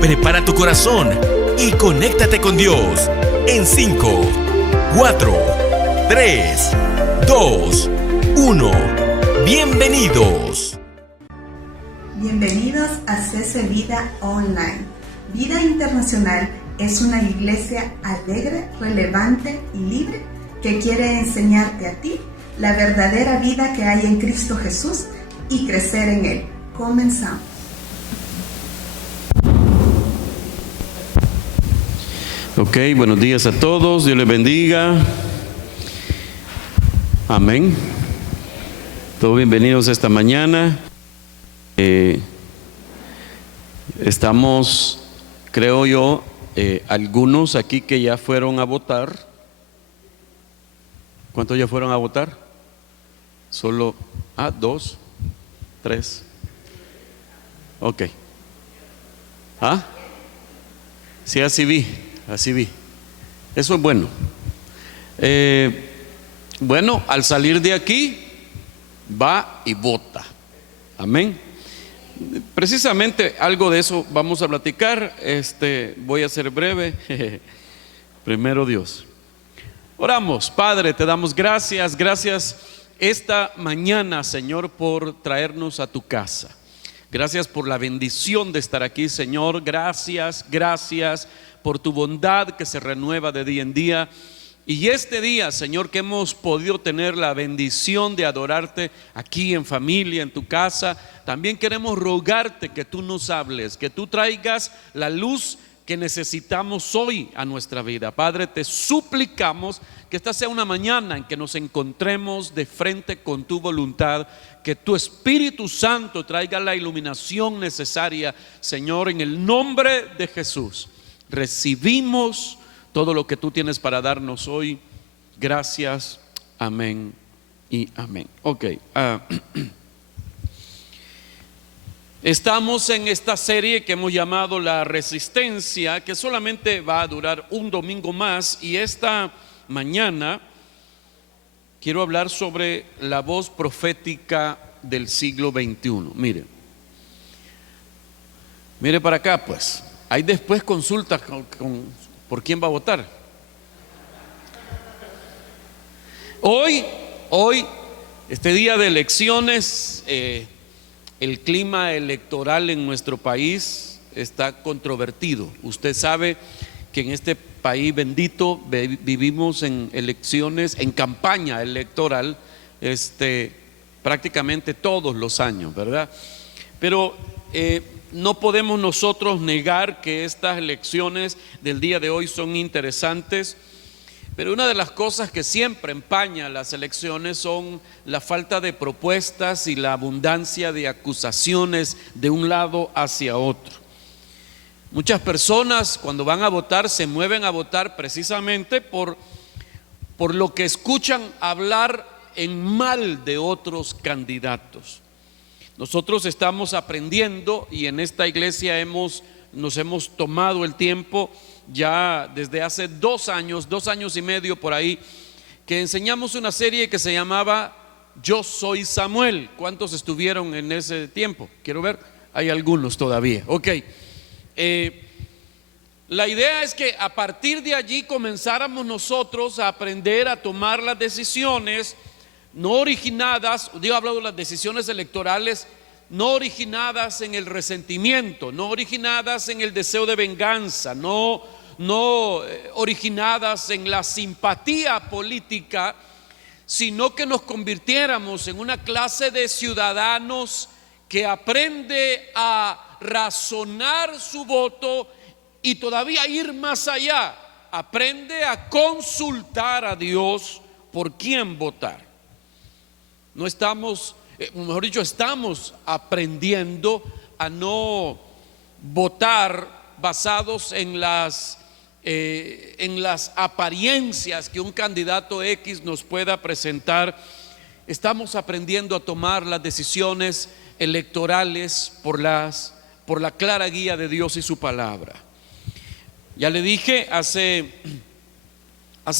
Prepara tu corazón y conéctate con Dios en 5, 4, 3, 2, 1. Bienvenidos. Bienvenidos a CC Vida Online. Vida Internacional es una iglesia alegre, relevante y libre que quiere enseñarte a ti la verdadera vida que hay en Cristo Jesús y crecer en Él. Comenzamos. Ok, buenos días a todos, Dios les bendiga. Amén. Todos bienvenidos esta mañana. Estamos, creo yo, algunos aquí que ya fueron a votar. ¿Cuántos ya fueron a votar? Solo, 2, 3. Ok. Sí, así vi. Eso es bueno. Bueno, al salir de aquí, va y vota. Amén. Precisamente algo de eso vamos a platicar. Voy a ser breve. Primero Dios. Oramos. Padre, te damos gracias esta mañana, Señor, por traernos a tu casa. Gracias por la bendición de estar aquí, Señor. Gracias por tu bondad que se renueva de día en día. Y este día, Señor, que hemos podido tener la bendición de adorarte aquí en familia, en tu casa, también queremos rogarte que tú nos hables, que tú traigas la luz que necesitamos hoy a nuestra vida. Padre, te suplicamos que esta sea una mañana en que nos encontremos de frente con tu voluntad, que tu Espíritu Santo traiga la iluminación necesaria, Señor, en el nombre de Jesús. Recibimos todo lo que tú tienes para darnos hoy. Gracias, amén y amén. Ok. Estamos en esta serie que hemos llamado La Resistencia, que solamente va a durar un domingo más. Y esta mañana quiero hablar sobre la voz profética del siglo XXI. Mire para acá, pues. Hay después consultas por quién va a votar. Hoy, este día de elecciones, el clima electoral en nuestro país está controvertido. Usted sabe que en este país bendito vivimos en elecciones, en campaña electoral, prácticamente todos los años, ¿verdad? Pero no podemos nosotros negar que estas elecciones del día de hoy son interesantes, pero una de las cosas que siempre empaña las elecciones son la falta de propuestas y la abundancia de acusaciones de un lado hacia otro. Muchas personas cuando van a votar se mueven a votar precisamente por lo que escuchan hablar en mal de otros candidatos. Nosotros estamos aprendiendo y en esta iglesia nos hemos tomado el tiempo ya desde hace 2 años y medio por ahí, que enseñamos una serie que se llamaba Yo Soy Samuel. ¿Cuántos estuvieron en ese tiempo? Quiero ver, hay algunos todavía. Ok. La idea es que a partir de allí comenzáramos nosotros a aprender a tomar las decisiones no originadas, hablo de las decisiones electorales, no originadas en el resentimiento, no originadas en el deseo de venganza, no originadas en la simpatía política, sino que nos convirtiéramos en una clase de ciudadanos que aprende a razonar su voto y todavía ir más allá, aprende a consultar a Dios por quién votar. No estamos, mejor dicho, estamos aprendiendo a no votar basados en las apariencias que un candidato X nos pueda presentar estamos aprendiendo a tomar las decisiones electorales por la clara guía de Dios y su palabra. Ya le dije, hace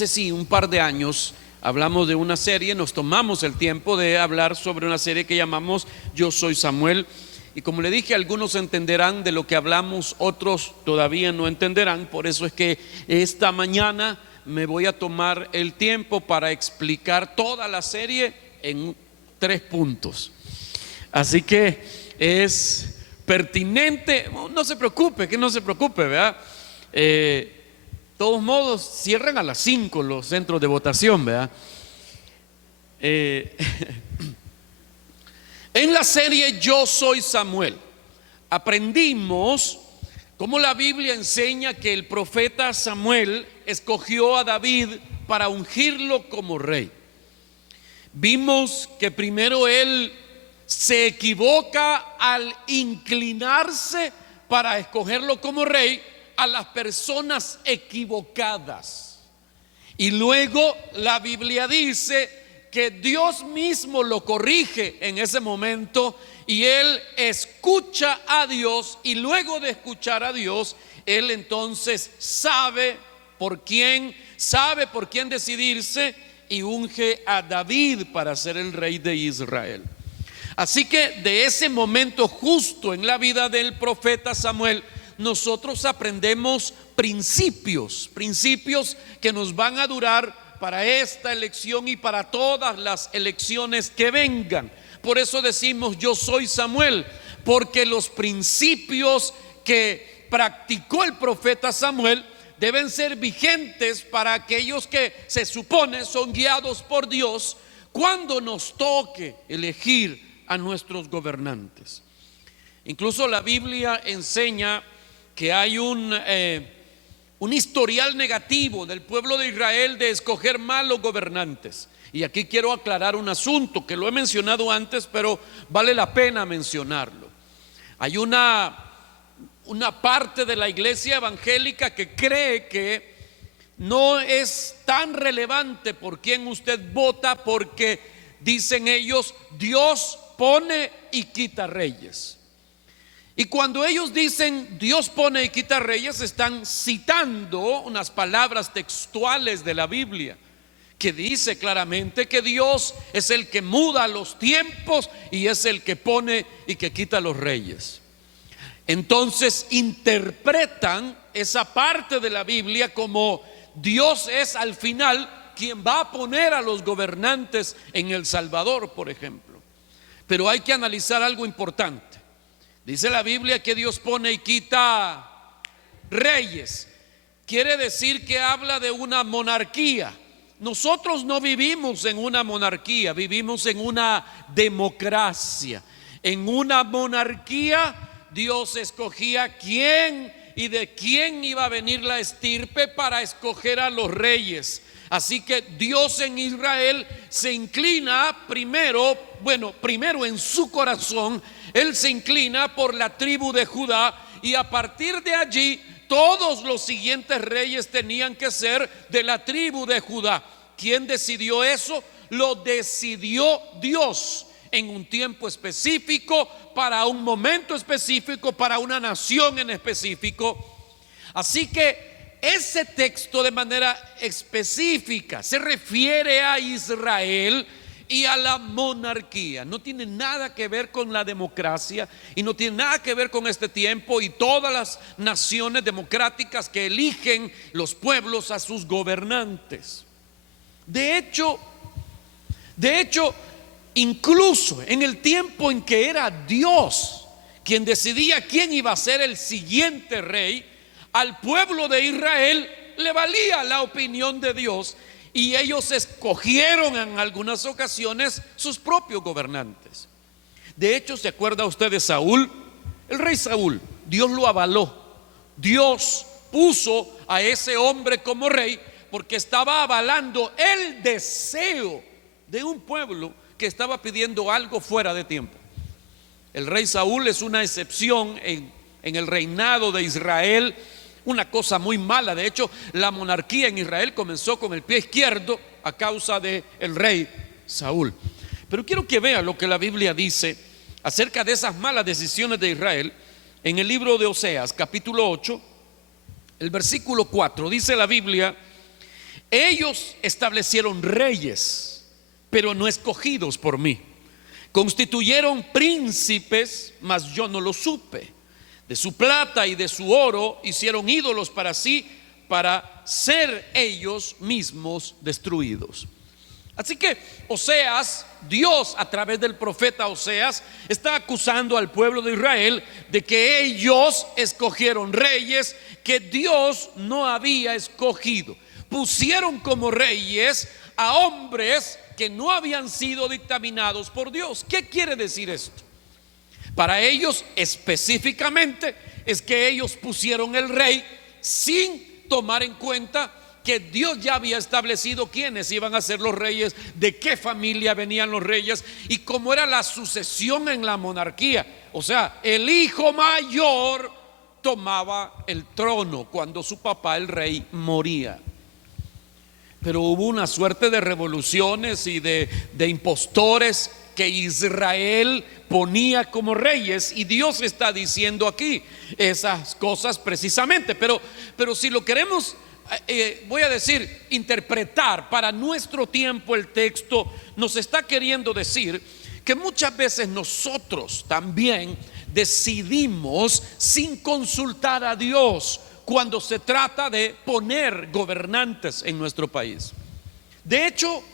sí un par de años hablamos de una serie, nos tomamos el tiempo de hablar sobre una serie que llamamos Yo Soy Samuel. Y como le dije, algunos entenderán de lo que hablamos, otros todavía no entenderán. Por eso es que esta mañana me voy a tomar el tiempo para explicar toda la serie en 3 puntos. Así que es pertinente, no se preocupe, ¿verdad? De todos modos, cierran a las 5 los centros de votación, ¿verdad? En la serie Yo Soy Samuel aprendimos cómo la Biblia enseña que el profeta Samuel escogió a David para ungirlo como rey. Vimos que primero él se equivoca al inclinarse para escogerlo como rey a las personas equivocadas. Y luego la Biblia dice que Dios mismo lo corrige en ese momento y él escucha a Dios, y luego de escuchar a Dios, él entonces sabe por quién decidirse y unge a David para ser el rey de Israel. Así que de ese momento justo en la vida del profeta Samuel, nosotros aprendemos principios que nos van a durar para esta elección y para todas las elecciones que vengan. Por eso decimos Yo Soy Samuel, porque los principios que practicó el profeta Samuel deben ser vigentes para aquellos que se supone son guiados por Dios cuando nos toque elegir a nuestros gobernantes. Incluso la Biblia enseña que hay un historial negativo del pueblo de Israel de escoger malos gobernantes. Y aquí quiero aclarar un asunto que lo he mencionado antes, pero vale la pena mencionarlo. Hay una parte de la iglesia evangélica que cree que no es tan relevante por quién usted vota, porque dicen ellos, Dios pone y quita reyes. Y cuando ellos dicen Dios pone y quita reyes, están citando unas palabras textuales de la Biblia que dice claramente que Dios es el que muda los tiempos y es el que pone y que quita los reyes. Entonces interpretan esa parte de la Biblia como Dios es al final quien va a poner a los gobernantes en El Salvador, por ejemplo. Pero hay que analizar algo importante. Dice la Biblia que Dios pone y quita reyes. Quiere decir que habla de una monarquía. Nosotros no vivimos en una monarquía, vivimos en una democracia. En una monarquía Dios escogía quién y de quién iba a venir la estirpe para escoger a los reyes. Así que Dios en Israel se inclina primero en su corazón, Él se inclina por la tribu de Judá, y a partir de allí todos los siguientes reyes tenían que ser de la tribu de Judá. ¿Quién decidió eso? Lo decidió Dios en un tiempo específico, para un momento específico, para una nación en específico. Así que ese texto de manera específica se refiere a Israel y a la monarquía. No tiene nada que ver con la democracia y no tiene nada que ver con este tiempo y todas las naciones democráticas que eligen los pueblos a sus gobernantes. De hecho, incluso en el tiempo en que era Dios quien decidía quién iba a ser el siguiente rey, al pueblo de Israel le valía la opinión de Dios, y ellos escogieron en algunas ocasiones sus propios gobernantes. De hecho, ¿se acuerda usted de Saúl? El rey Saúl, Dios lo avaló. Dios puso a ese hombre como rey porque estaba avalando el deseo de un pueblo que estaba pidiendo algo fuera de tiempo. El rey Saúl es una excepción en el reinado de Israel, una cosa muy mala. De hecho, la monarquía en Israel comenzó con el pie izquierdo a causa del rey Saúl. Pero quiero que vean lo que la Biblia dice acerca de esas malas decisiones de Israel. En el libro de Oseas, capítulo 8, el versículo 4, dice la Biblia: ellos establecieron reyes, pero no escogidos por mí. Constituyeron príncipes, mas yo no lo supe. De su plata y de su oro hicieron ídolos para sí, para ser ellos mismos destruidos. Así que Oseas, Dios a través del profeta Oseas, está acusando al pueblo de Israel de que ellos escogieron reyes que Dios no había escogido. Pusieron como reyes a hombres que no habían sido dictaminados por Dios. ¿Qué quiere decir esto? Para ellos específicamente es que ellos pusieron el rey sin tomar en cuenta que Dios ya había establecido quiénes iban a ser los reyes, de qué familia venían los reyes y cómo era la sucesión en la monarquía. O sea, el hijo mayor tomaba el trono cuando su papá, el rey, moría. Pero hubo una suerte de revoluciones y de impostores que Israel ponía como reyes, y Dios está diciendo aquí esas cosas precisamente. Pero si lo queremos, voy a decir, interpretar para nuestro tiempo, el texto nos está queriendo decir que muchas veces nosotros también decidimos sin consultar a Dios cuando se trata de poner gobernantes en nuestro país. De hecho,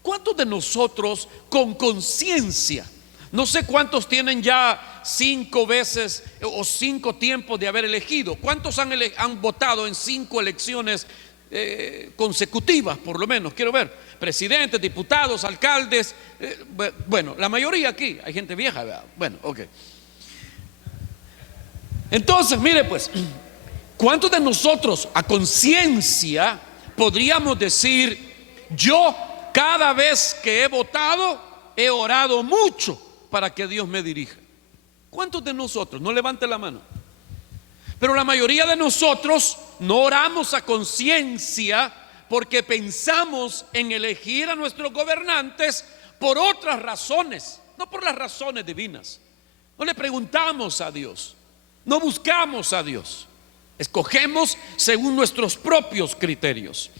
¿cuántos de nosotros con conciencia, no sé cuántos tienen ya 5 veces o 5 tiempos de haber elegido, cuántos han votado en 5 elecciones consecutivas, por lo menos, quiero ver, presidentes, diputados, alcaldes, bueno, la mayoría aquí, hay gente vieja, ¿verdad? Bueno, ok. Entonces, mire pues, ¿cuántos de nosotros a conciencia podríamos decir: yo cada vez que he votado he orado mucho para que Dios me dirija? ¿Cuántos de nosotros? No levante la mano. Pero la mayoría de nosotros no oramos a conciencia porque pensamos en elegir a nuestros gobernantes por otras razones, no por las razones divinas. No le preguntamos a Dios, no buscamos a Dios, escogemos según nuestros propios criterios.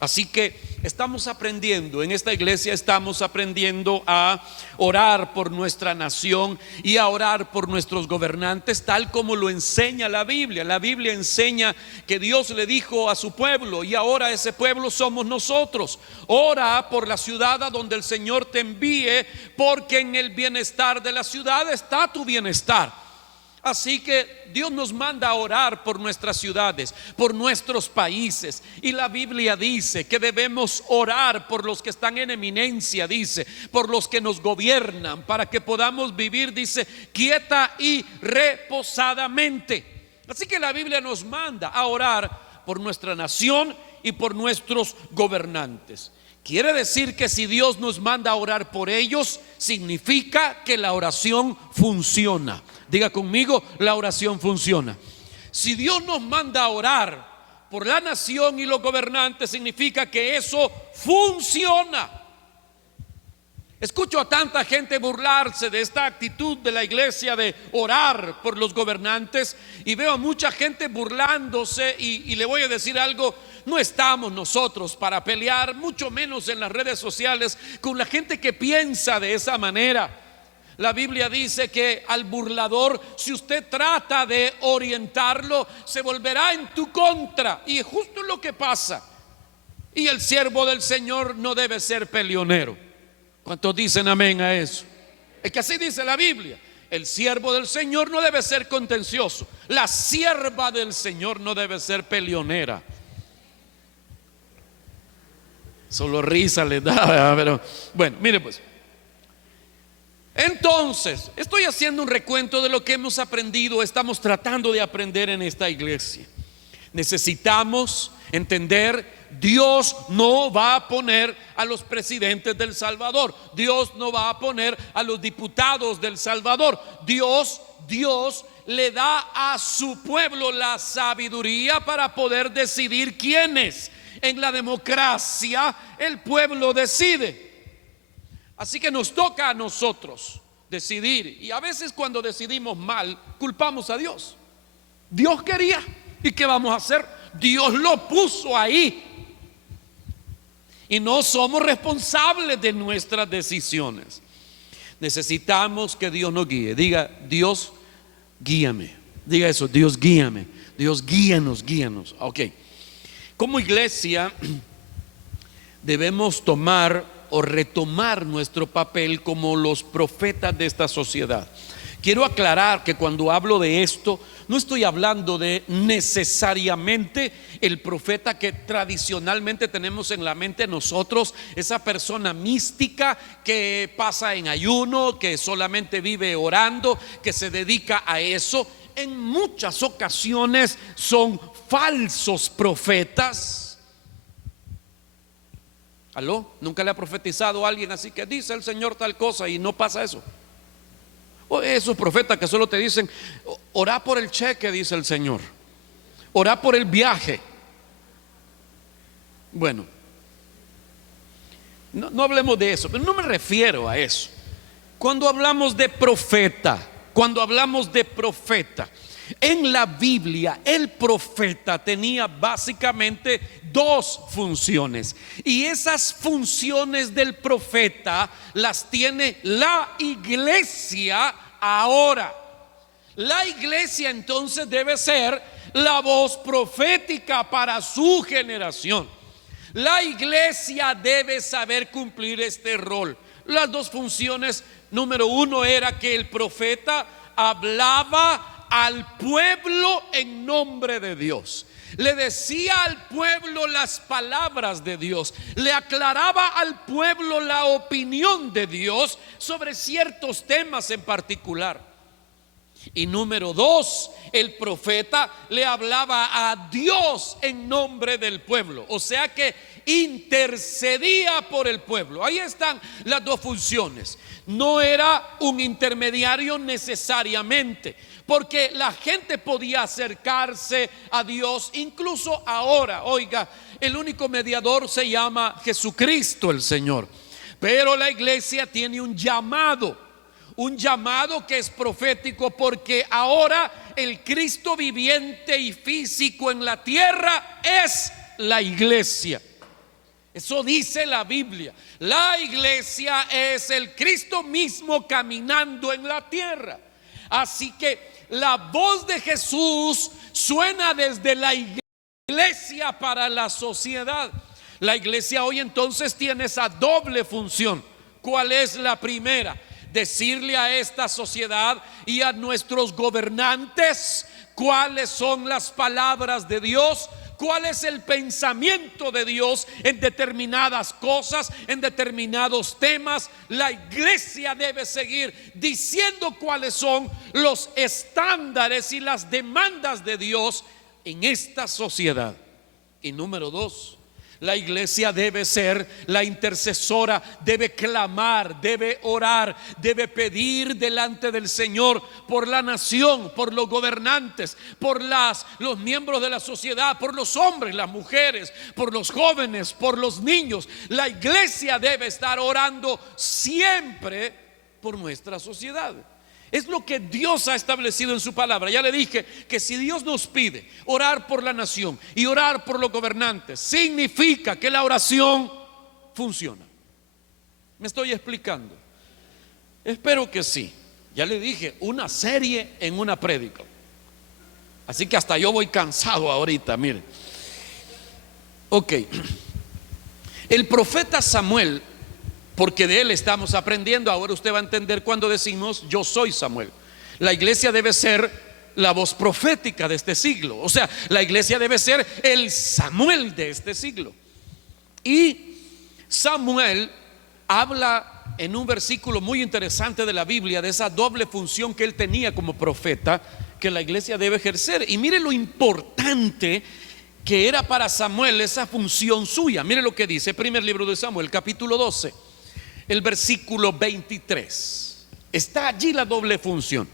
Así que estamos aprendiendo, en esta iglesia estamos aprendiendo a orar por nuestra nación y a orar por nuestros gobernantes, tal como lo enseña la Biblia. La Biblia enseña que Dios le dijo a su pueblo, y ahora ese pueblo somos nosotros: ora por la ciudad a donde el Señor te envíe, porque en el bienestar de la ciudad está tu bienestar. Así que Dios nos manda a orar por nuestras ciudades, por nuestros países. Y la Biblia dice que debemos orar por los que están en eminencia, dice, por los que nos gobiernan, para que podamos vivir, dice, quieta y reposadamente. Así que la Biblia nos manda a orar por nuestra nación y por nuestros gobernantes. Quiere decir que si Dios nos manda a orar por ellos, significa que la oración funciona. Diga conmigo: la oración funciona. Si Dios nos manda a orar por la nación y los gobernantes, significa que eso funciona. Escucho a tanta gente burlarse de esta actitud de la iglesia de orar por los gobernantes, y veo a mucha gente burlándose, y le voy a decir algo: no estamos nosotros para pelear, mucho menos en las redes sociales, con la gente que piensa de esa manera. La Biblia dice que al burlador, si usted trata de orientarlo, se volverá en tu contra, y justo es lo que pasa. Y el siervo del Señor no debe ser peleonero. ¿Cuántos dicen amén a eso? Es que así dice la Biblia. El siervo del Señor no debe ser contencioso. La sierva del Señor no debe ser peleonera. Solo risa les da, pero bueno, mire pues. Entonces, estoy haciendo un recuento de lo que hemos aprendido, estamos tratando de aprender en esta iglesia. Necesitamos entender: Dios no va a poner a los presidentes del Salvador, Dios no va a poner a los diputados del Salvador. Dios le da a su pueblo la sabiduría para poder decidir quiénes. En la democracia el pueblo decide. Así que nos toca a nosotros decidir, y a veces cuando decidimos mal, culpamos a Dios. Dios quería, ¿y qué vamos a hacer? Dios lo puso ahí. Y no somos responsables de nuestras decisiones. Necesitamos que Dios nos guíe. Diga: Dios, guíame. Diga eso: Dios, guíame. Dios, guíanos, guíanos. Ok. Como iglesia debemos tomar o retomar nuestro papel como los profetas de esta sociedad. Quiero aclarar que cuando hablo de esto, no estoy hablando de necesariamente el profeta que tradicionalmente tenemos en la mente nosotros, esa persona mística que pasa en ayuno, que solamente vive orando, que se dedica a eso. En muchas ocasiones son falsos profetas. ¿Aló? ¿Nunca le ha profetizado a alguien así que dice el Señor tal cosa y no pasa eso? O esos profetas que solo te dicen: orá por el cheque, dice el Señor, orá por el viaje. Bueno, no hablemos de eso, pero no me refiero a eso. Cuando hablamos de profeta, en la Biblia el profeta tenía básicamente dos funciones, y esas funciones del profeta las tiene la iglesia ahora. La iglesia entonces debe ser la voz profética para su generación. La iglesia debe saber cumplir este rol. Las dos funciones: número uno era que el profeta hablaba al pueblo en nombre de Dios, le decía al pueblo las palabras de Dios, le aclaraba al pueblo la opinión de Dios sobre ciertos temas en particular. Y número dos, el profeta le hablaba a Dios en nombre del pueblo, o sea que intercedía por el pueblo. Ahí están las dos funciones. No era un intermediario necesariamente, porque la gente podía acercarse a Dios incluso ahora. Oiga, el único mediador se llama Jesucristo el Señor. Pero la iglesia tiene un llamado que es profético, porque ahora el Cristo viviente y físico en la tierra es la iglesia. Eso dice la Biblia. La iglesia es el Cristo mismo caminando en la tierra. Así que la voz de Jesús suena desde la iglesia para la sociedad. La iglesia hoy entonces tiene esa doble función. ¿Cuál es la primera? Decirle a esta sociedad y a nuestros gobernantes cuáles son las palabras de Dios, cuál es el pensamiento de Dios en determinadas cosas, en determinados temas. La iglesia debe seguir diciendo cuáles son los estándares y las demandas de Dios en esta sociedad. Y número dos, la iglesia debe ser la intercesora, debe clamar, debe orar, debe pedir delante del Señor por la nación, por los gobernantes, por los miembros de la sociedad, por los hombres, las mujeres, por los jóvenes, por los niños. La iglesia debe estar orando siempre por nuestra sociedad. Es lo que Dios ha establecido en su palabra. Ya le dije que si Dios nos pide orar por la nación y orar por los gobernantes, significa que la oración funciona. ¿Me estoy explicando? Espero que sí. Ya le dije, una serie en una prédica. Así que hasta yo voy cansado ahorita, mire. Ok. El profeta Samuel, porque de él estamos aprendiendo. Ahora usted va a entender cuando decimos yo soy Samuel. La iglesia debe ser la voz profética de este siglo. O sea, la iglesia debe ser el Samuel de este siglo. Y Samuel habla en un versículo muy interesante de la Biblia de esa doble función que él tenía como profeta, que la iglesia debe ejercer. Y mire lo importante que era para Samuel esa función suya. Mire lo que dice, primer libro de Samuel, capítulo 12. El versículo 23. Está allí la doble función.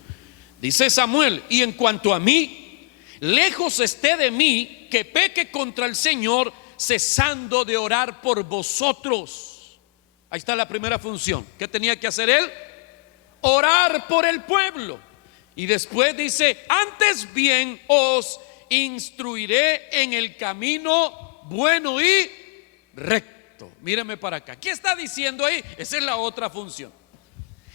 Dice Samuel: y en cuanto a mí, lejos esté de mí que peque contra el Señor, cesando de orar por vosotros. Ahí está la primera función. ¿Qué tenía que hacer él? Orar por el pueblo. Y después dice: antes bien os instruiré en el camino bueno y recto. Mírame para acá. ¿Qué está diciendo ahí? Esa es la otra función.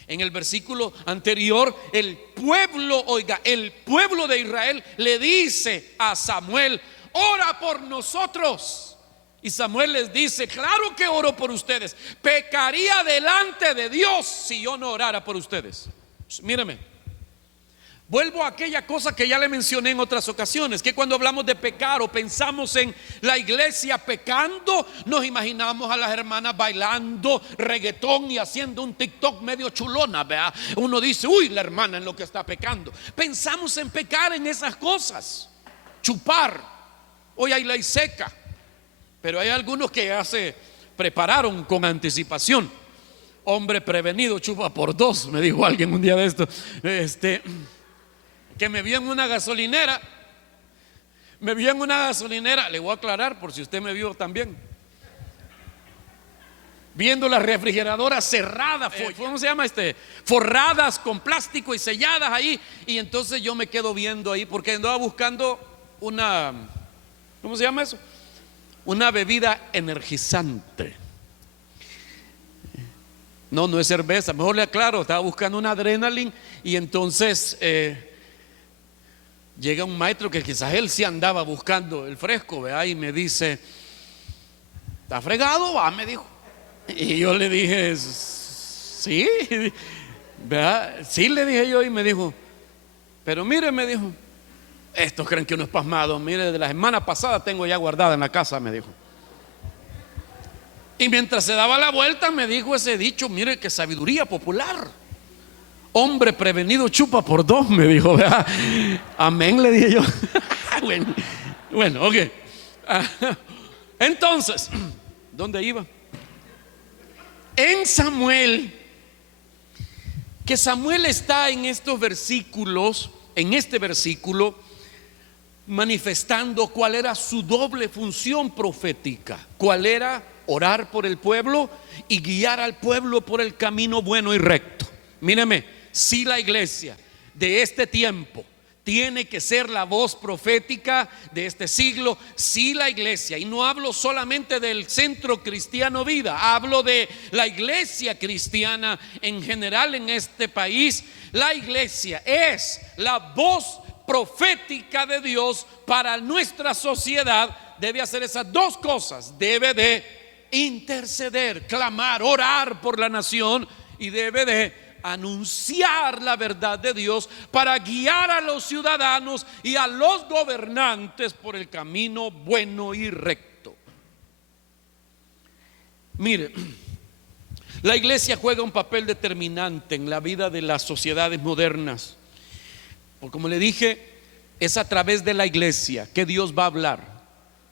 En el versículo anterior, el pueblo de Israel le dice a Samuel: ora por nosotros. Y Samuel les dice: claro que oro por ustedes. Pecaría delante de Dios si yo no orara por ustedes. Mírame. Vuelvo a aquella cosa que ya le mencioné en otras ocasiones, que cuando hablamos de pecar o pensamos en la iglesia pecando, nos imaginamos a las hermanas bailando reggaetón y haciendo un TikTok medio chulona, ¿verdad? Uno dice: uy, la hermana en lo que está pecando. Pensamos en pecar en esas cosas. Chupar. Hoy hay ley seca, pero hay algunos que ya se prepararon con anticipación. Hombre prevenido chupa por dos, me dijo alguien un día de esto. Que me vio en una gasolinera. Le voy a aclarar por si usted me vio también. Viendo las refrigeradoras cerradas, ¿cómo se llama? Forradas con plástico y selladas ahí. Y entonces yo me quedo viendo ahí porque andaba buscando una, ¿cómo se llama eso? Una bebida energizante. No es cerveza, mejor le aclaro. Estaba buscando una adrenalina. Y entonces llega un maestro que quizás él sí andaba buscando el fresco, ¿verdad? Y me dice: ¿está fregado? Va, me dijo. Y yo le dije: sí, ¿verdad? Sí, le dije yo. Y me dijo: pero mire, me dijo, estos creen que uno es pasmado. Mire, de la semana pasada tengo ya guardada en la casa, me dijo. Y mientras se daba la vuelta me dijo ese dicho: mire, que sabiduría popular. Hombre prevenido chupa por dos, me dijo, ¿verdad? Amén, le dije yo. Bueno, ok. Entonces, ¿dónde iba? En Samuel, que Samuel está en estos versículos, en este versículo, manifestando cuál era su doble función profética. ¿Cuál era? Orar por el pueblo y guiar al pueblo por el camino bueno y recto. Míreme. Si la iglesia de este tiempo tiene que ser la voz profética de este siglo, si la iglesia, y no hablo solamente del Centro Cristiano Vida, hablo de la iglesia cristiana en general en este país, la iglesia es la voz profética de Dios para nuestra sociedad. Debe hacer esas dos cosas: debe de interceder, clamar, orar por la nación, y debe de anunciar la verdad de Dios para guiar a los ciudadanos y a los gobernantes por el camino bueno y recto. Mire, la iglesia juega un papel determinante en la vida de las sociedades modernas, porque como le dije, es a través de la iglesia que Dios va a hablar.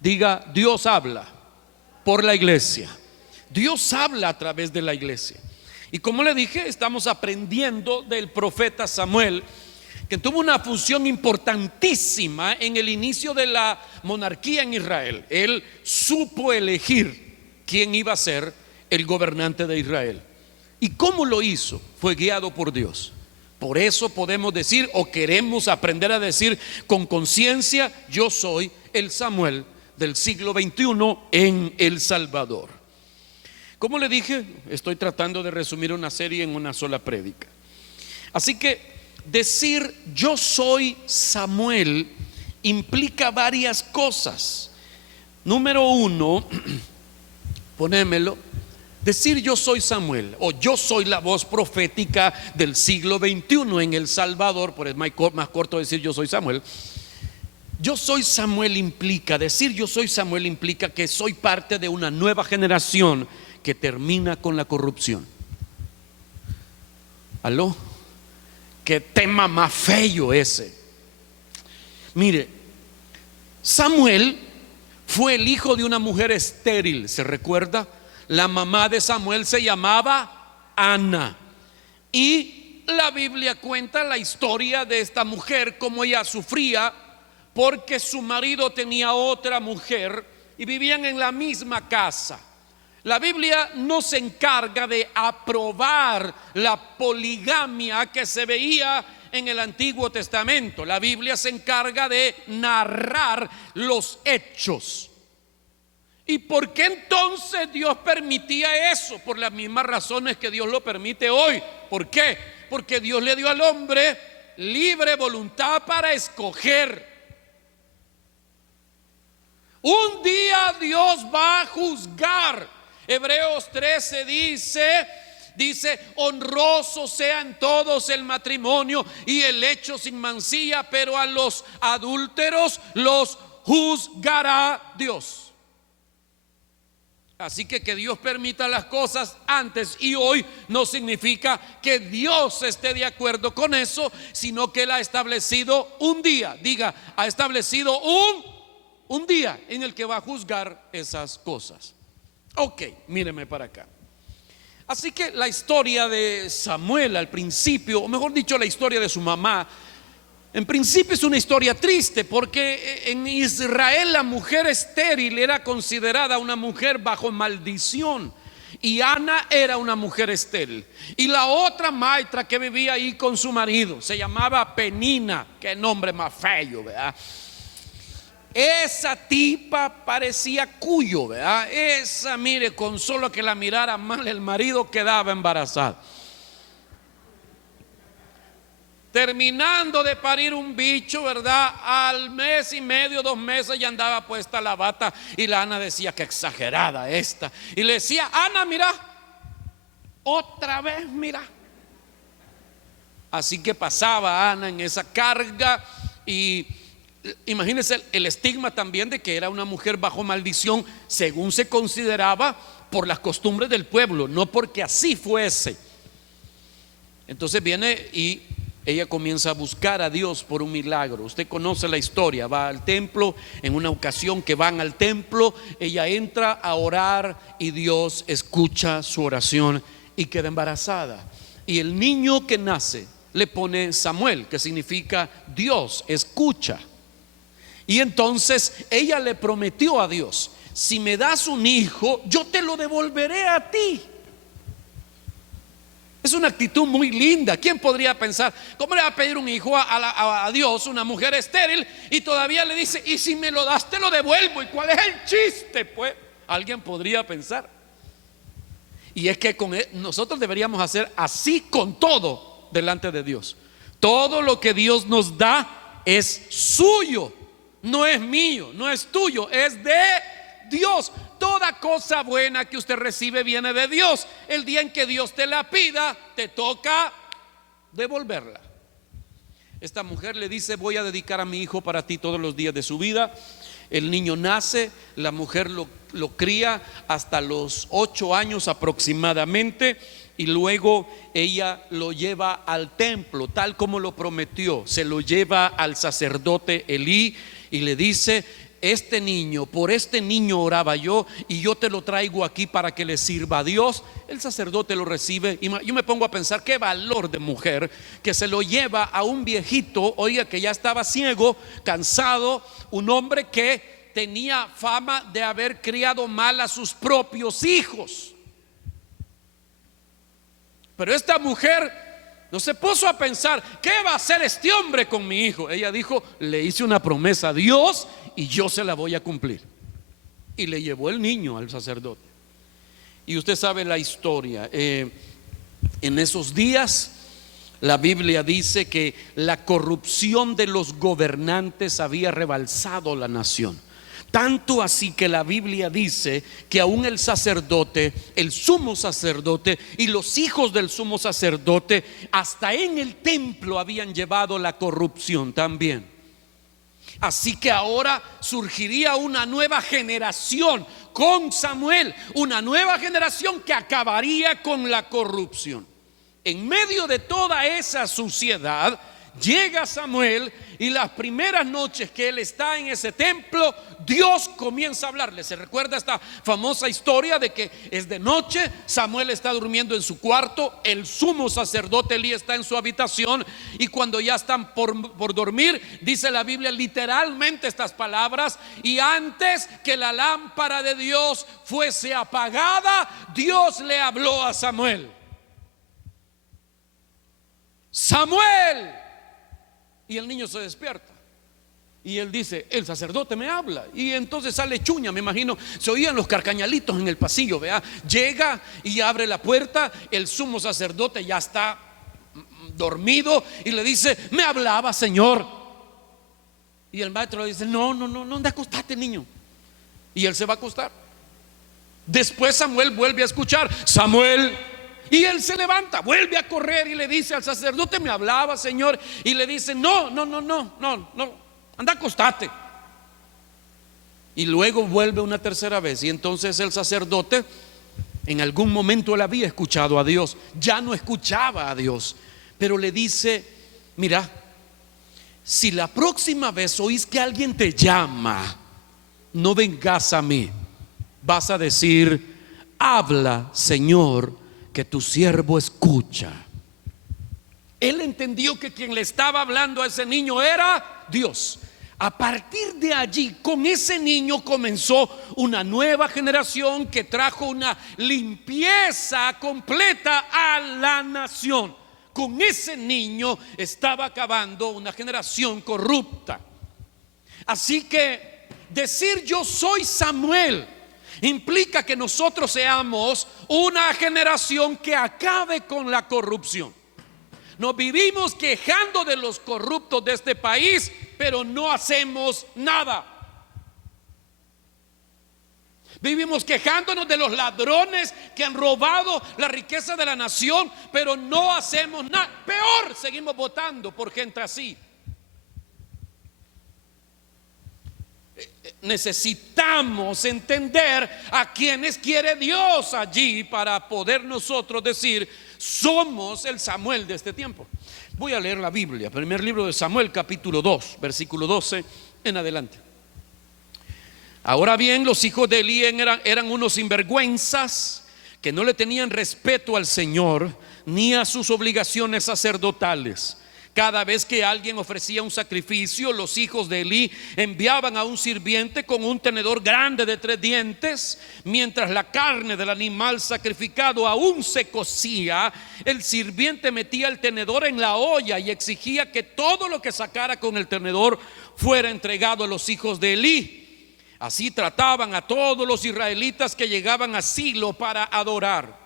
Diga: Dios habla por la iglesia. Dios habla a través de la iglesia. Y como le dije, estamos aprendiendo del profeta Samuel, que tuvo una función importantísima en el inicio de la monarquía en Israel. Él supo elegir quién iba a ser el gobernante de Israel. ¿Y cómo lo hizo? Fue guiado por Dios. Por eso podemos decir, o queremos aprender a decir con conciencia: yo soy el Samuel del siglo XXI en El Salvador. Como le dije, estoy tratando de resumir una serie en una sola prédica. Así que decir yo soy Samuel implica varias cosas. Número uno, ponémelo. Decir yo soy Samuel o yo soy la voz profética del siglo XXI en El Salvador, por el más corto decir yo soy Samuel. Yo soy Samuel implica, decir yo soy Samuel implica que soy parte de una nueva generación que termina con la corrupción. ¿Aló? ¿Qué tema más feo ese? Mire, Samuel fue el hijo de una mujer estéril, ¿se recuerda? La mamá de Samuel se llamaba Ana. Y la Biblia cuenta la historia de esta mujer, cómo ella sufría porque su marido tenía otra mujer y vivían en la misma casa. La Biblia no se encarga de aprobar la poligamia que se veía en el Antiguo Testamento. La Biblia se encarga de narrar los hechos. ¿Y por qué entonces Dios permitía eso? Por las mismas razones que Dios lo permite hoy. ¿Por qué? Porque Dios le dio al hombre libre voluntad para escoger. Un día Dios va a juzgar. Hebreos 13 dice, honroso sea en todos el matrimonio y el hecho sin mancilla, pero a los adúlteros los juzgará Dios. Así que Dios permita las cosas antes y hoy no significa que Dios esté de acuerdo con eso, sino que Él ha establecido un día. Diga, ha establecido un día en el que va a juzgar esas cosas. Ok, míreme para acá. Así que la historia de Samuel al principio, o mejor dicho, la historia de su mamá, en principio es una historia triste, porque en Israel la mujer estéril era considerada una mujer bajo maldición. Y Ana era una mujer estéril. Y la otra maitra que vivía ahí con su marido se llamaba Penina. Qué nombre más feo, ¿verdad? Esa tipa parecía cuyo, ¿verdad? Esa, mire, con solo que la mirara mal el marido quedaba embarazada. Terminando de parir un bicho, ¿verdad? Al mes y medio, 2 meses ya andaba puesta la bata. Y la Ana decía, qué exagerada esta. Y le decía, Ana, mira, otra vez, mira. Así que pasaba Ana en esa carga. Y imagínense el estigma también de que era una mujer bajo maldición, según se consideraba por las costumbres del pueblo, no porque así fuese. Entonces viene y ella comienza a buscar a Dios por un milagro. Usted conoce la historia, va al templo. En una ocasión que van al templo, ella entra a orar y Dios escucha su oración y queda embarazada. Y el niño que nace le pone Samuel, que significa Dios escucha. Y entonces ella le prometió a Dios, si me das un hijo, yo te lo devolveré a ti. Es una actitud muy linda. ¿Quién podría pensar, cómo le va a pedir un hijo a Dios, una mujer estéril, y todavía le dice, y si me lo das te lo devuelvo? ¿Y cuál es el chiste? Pues alguien podría pensar. Y es que nosotros deberíamos hacer así con todo delante de Dios. Todo lo que Dios nos da es suyo, no es mío, no es tuyo, es de Dios. Toda cosa buena que usted recibe viene de Dios. El día en que Dios te la pida, te toca devolverla. Esta mujer le dice, voy a dedicar a mi hijo para ti todos los días de su vida. El niño nace, la mujer lo cría hasta los 8 años aproximadamente, y luego ella lo lleva al templo, tal como lo prometió. Se lo lleva al sacerdote Elí y le dice, por este niño oraba yo, y yo te lo traigo aquí para que le sirva a Dios. El sacerdote lo recibe, y yo me pongo a pensar qué valor de mujer, que se lo lleva a un viejito, oiga, que ya estaba ciego, cansado, un hombre que tenía fama de haber criado mal a sus propios hijos. Pero esta mujer no se puso a pensar, ¿qué va a hacer este hombre con mi hijo? Ella dijo, le hice una promesa a Dios y yo se la voy a cumplir. Y le llevó el niño al sacerdote. Y usted sabe la historia. En esos días la Biblia dice que la corrupción de los gobernantes había rebalsado la nación. Tanto así que la Biblia dice que aún el sacerdote, el sumo sacerdote y los hijos del sumo sacerdote, hasta en el templo habían llevado la corrupción también. Así que ahora surgiría una nueva generación con Samuel, una nueva generación que acabaría con la corrupción. En medio de toda esa suciedad Llega Samuel y las primeras noches que él está en ese templo, Dios comienza a hablarle. Se recuerda esta famosa historia de que es de noche, Samuel está durmiendo en su cuarto, el sumo sacerdote Elí está en su habitación, y cuando ya están por dormir, dice la Biblia literalmente estas palabras: y antes que la lámpara de Dios fuese apagada, Dios le habló a Samuel. Samuel. Y el niño se despierta y él dice: el sacerdote me habla. Y entonces sale Chuña, me imagino, se oían los carcañalitos en el pasillo, ¿vea? Llega y abre la puerta, el sumo sacerdote ya está dormido y le dice: me hablaba, Señor. Y el maestro le dice: no, anda, acostate, niño. Y él se va a acostar. Después Samuel vuelve a escuchar: Samuel. Y él se levanta, vuelve a correr y le dice al sacerdote: me hablaba, Señor. Y le dice: no, anda, acostate. Y luego vuelve una tercera vez. Y entonces el sacerdote, en algún momento él había escuchado a Dios, ya no escuchaba a Dios, pero le dice: mira, si la próxima vez oís que alguien te llama, no vengas a mí, vas a decir: habla, Señor, que tu siervo escucha. Él entendió que quien le estaba hablando a ese niño era Dios. A partir de allí, con ese niño comenzó una nueva generación que trajo una limpieza completa a la nación. Con ese niño estaba acabando una generación corrupta. Así que decir yo soy Samuel implica que nosotros seamos una generación que acabe con la corrupción. Nos vivimos quejando de los corruptos de este país, pero no hacemos nada. Vivimos quejándonos de los ladrones que han robado la riqueza de la nación, pero no hacemos nada. Peor, seguimos votando por gente así. Necesitamos entender a quienes quiere Dios allí para poder nosotros decir: somos el Samuel de este tiempo. Voy a leer la Biblia, primer libro de Samuel, capítulo 2, versículo 12 en adelante. Ahora bien, los hijos de Elí eran unos sinvergüenzas que no le tenían respeto al Señor ni a sus obligaciones sacerdotales. Cada vez que alguien ofrecía un sacrificio, los hijos de Elí enviaban a un sirviente con un tenedor grande de 3 dientes. Mientras la carne del animal sacrificado aún se cocía, el sirviente metía el tenedor en la olla y exigía que todo lo que sacara con el tenedor fuera entregado a los hijos de Elí. Así trataban a todos los israelitas que llegaban a Silo para adorar.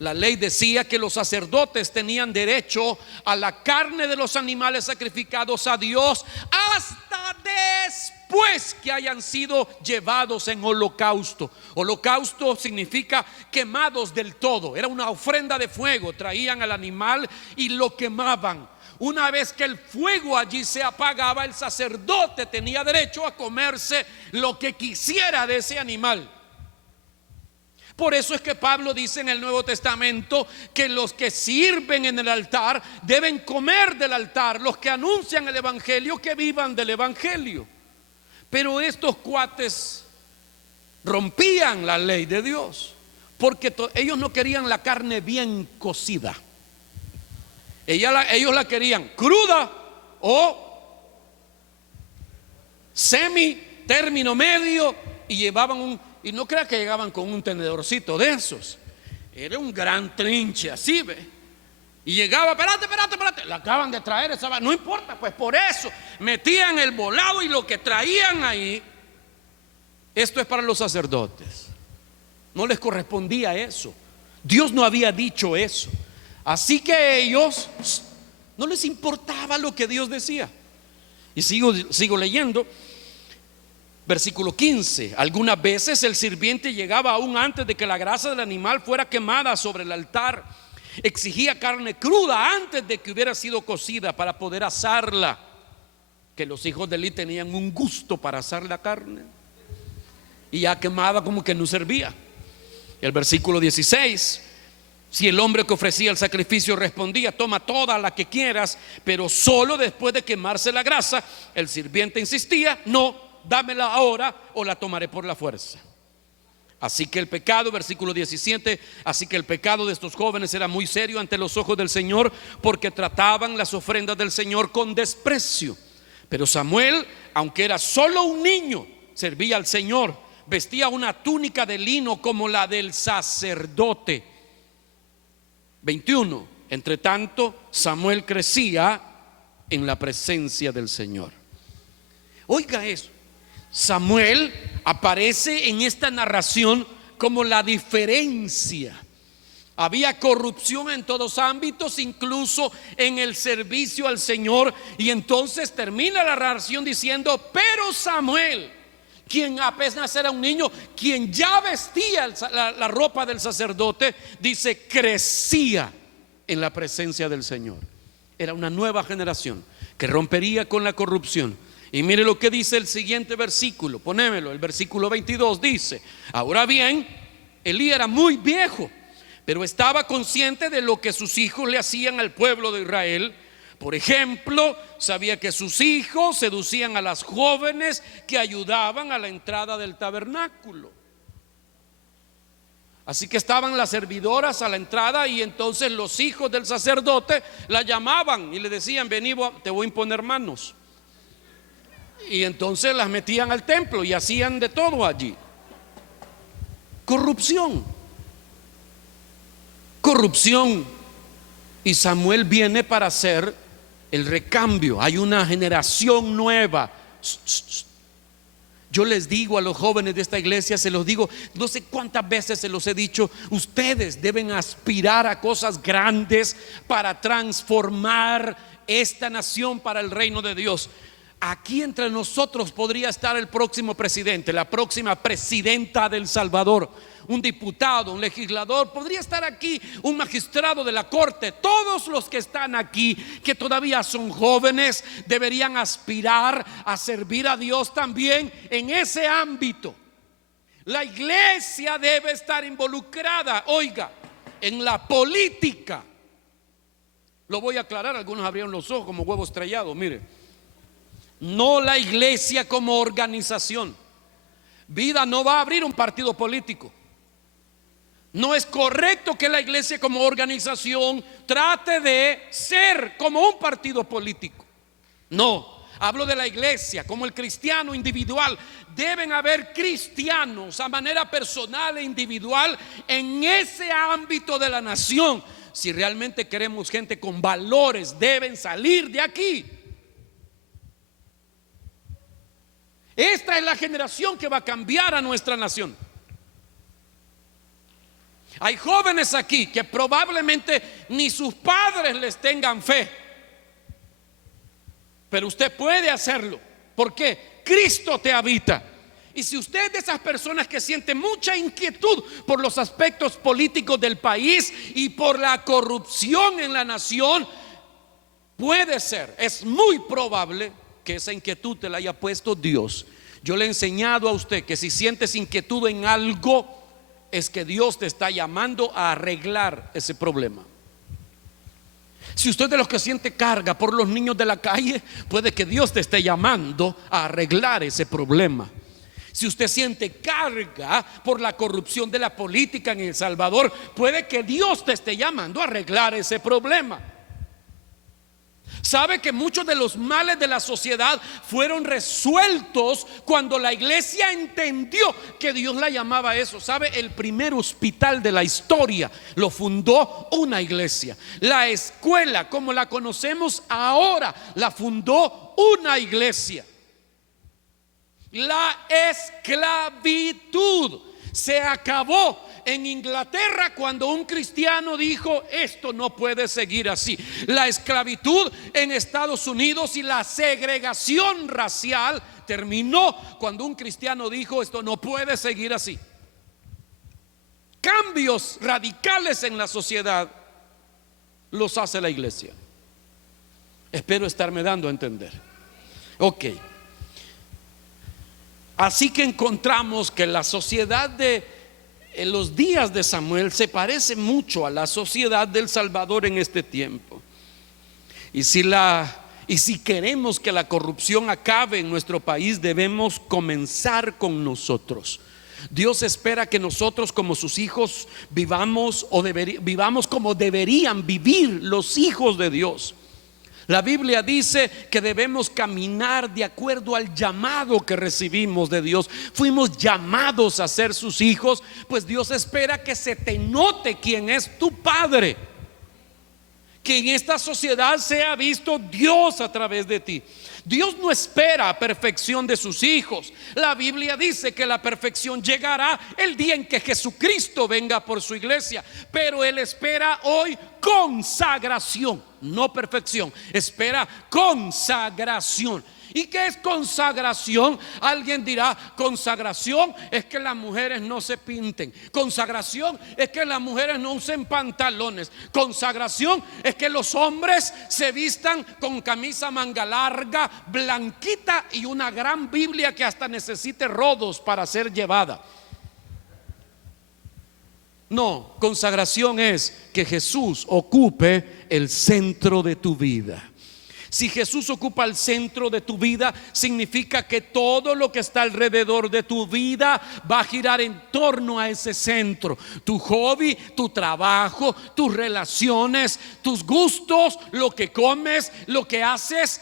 La ley decía que los sacerdotes tenían derecho a la carne de los animales sacrificados a Dios hasta después que hayan sido llevados en holocausto. Holocausto significa quemados del todo. Era una ofrenda de fuego. Traían al animal y lo quemaban. Una vez que el fuego allí se apagaba, el sacerdote tenía derecho a comerse lo que quisiera de ese animal. Por eso es que Pablo dice en el Nuevo Testamento que los que sirven en el altar deben comer del altar. Los que anuncian el evangelio, que vivan del evangelio. Pero estos cuates rompían la ley de Dios, porque ellos no querían la carne bien cocida. Ellos la querían cruda o semi, término medio, y llevaban y no crea que llegaban con un tenedorcito de esos. Era un gran trinche así, ve. Y llegaba: espérate, la acaban de traer esa. No importa, pues por eso metían el volado y lo que traían ahí. Esto es para los sacerdotes. No les correspondía eso. Dios no había dicho eso. Así que ellos no les importaba lo que Dios decía. Y sigo leyendo. Versículo 15. Algunas veces el sirviente llegaba aún antes de que la grasa del animal fuera quemada sobre el altar. Exigía carne cruda antes de que hubiera sido cocida para poder asarla. Que los hijos de Elí tenían un gusto para asar la carne, y ya quemada como que no servía. El versículo 16. Si el hombre que ofrecía el sacrificio respondía: toma toda la que quieras, pero solo después de quemarse la grasa, el sirviente insistía: no, dámela ahora o la tomaré por la fuerza. Así que el pecado, versículo 17, así que el pecado de estos jóvenes era muy serio ante los ojos del Señor, porque trataban las ofrendas del Señor con desprecio. Pero Samuel, aunque era solo un niño, servía al Señor, vestía una túnica de lino como la del sacerdote. 21. Entre tanto, Samuel crecía en la presencia del Señor. Oiga eso. Samuel aparece en esta narración como la diferencia. Había corrupción en todos ámbitos, incluso en el servicio al Señor. Y entonces termina la narración diciendo: pero Samuel, quien apenas era un niño, quien ya vestía la ropa del sacerdote, dice, crecía en la presencia del Señor. Era una nueva generación que rompería con la corrupción. Y mire lo que dice el siguiente versículo, ponémelo, el versículo 22 dice: ahora bien, Elí era muy viejo, pero estaba consciente de lo que sus hijos le hacían al pueblo de Israel. Por ejemplo, sabía que sus hijos seducían a las jóvenes que ayudaban a la entrada del tabernáculo. Así que estaban las servidoras a la entrada, y entonces los hijos del sacerdote la llamaban y le decían: vení, te voy a imponer manos. Y entonces las metían al templo y hacían de todo allí. Corrupción. Y Samuel viene para hacer el recambio. Hay una generación nueva. Yo les digo a los jóvenes de esta iglesia, se los digo, no sé cuántas veces se los he dicho: ustedes deben aspirar a cosas grandes para transformar esta nación para el reino de Dios. Aquí entre nosotros podría estar el próximo presidente, la próxima presidenta del Salvador, un diputado, un legislador, podría estar aquí un magistrado de la corte. Todos los que están aquí, que todavía son jóvenes, deberían aspirar a servir a Dios también en ese ámbito. La iglesia debe estar involucrada, oiga, en la política. Lo voy a aclarar, algunos abrieron los ojos como huevo estrellado, mire. No la iglesia como organización. Vida no va a abrir un partido político. No es correcto que la iglesia como organización trate de ser como un partido político. No, hablo de la iglesia como el cristiano individual. Deben haber cristianos a manera personal e individual en ese ámbito de la nación. Si realmente queremos gente con valores, deben salir de aquí. Esta es la generación que va a cambiar a nuestra nación. Hay jóvenes aquí que probablemente ni sus padres les tengan fe, pero usted puede hacerlo. ¿Por qué? Cristo te habita. Y si usted es de esas personas que siente mucha inquietud por los aspectos políticos del país y por la corrupción en la nación, puede ser, es muy probable que esa inquietud te la haya puesto Dios. Yo le he enseñado a usted que si sientes inquietud en algo, es que Dios te está llamando a arreglar ese problema. Si usted es de los que siente carga por los niños de la calle, puede que Dios te esté llamando a arreglar ese problema. Si usted siente carga por la corrupción de la política en El Salvador, puede que Dios te esté llamando a arreglar ese problema. ¿Sabe que muchos de los males de la sociedad fueron resueltos cuando la iglesia entendió que Dios la llamaba a eso? ¿Sabe? El primer hospital de la historia lo fundó una iglesia. La escuela como la conocemos ahora la fundó una iglesia. La esclavitud se acabó en Inglaterra cuando un cristiano dijo: esto no puede seguir así. La esclavitud en Estados Unidos y la segregación racial terminó cuando un cristiano dijo: esto no puede seguir así. Cambios radicales en la sociedad los hace la iglesia. Espero estarme dando a entender. Ok. Así que encontramos que la sociedad de En los días de Samuel se parece mucho a la sociedad del Salvador en este tiempo. Y si queremos que la corrupción acabe en nuestro país, debemos comenzar con nosotros. Dios espera que nosotros como sus hijos vivamos como deberían vivir los hijos de Dios. La Biblia dice que debemos caminar de acuerdo al llamado que recibimos de Dios. Fuimos llamados a ser sus hijos, pues Dios espera que se te note quién es tu Padre, que en esta sociedad sea visto Dios a través de ti. Dios no espera perfección de sus hijos. La Biblia dice que la perfección llegará el día en que Jesucristo venga por su iglesia, pero Él espera hoy consagración, no perfección, espera consagración. ¿Y qué es consagración? Alguien dirá, consagración es que las mujeres no se pinten. Consagración es que las mujeres no usen pantalones. Consagración es que los hombres se vistan con camisa manga larga, blanquita y una gran Biblia que hasta necesite rodos para ser llevada. No, consagración es que Jesús ocupe el centro de tu vida. Si Jesús ocupa el centro de tu vida, significa que todo lo que está alrededor de tu vida va a girar en torno a ese centro. Tu hobby, tu trabajo, tus relaciones, tus gustos, lo que comes, lo que haces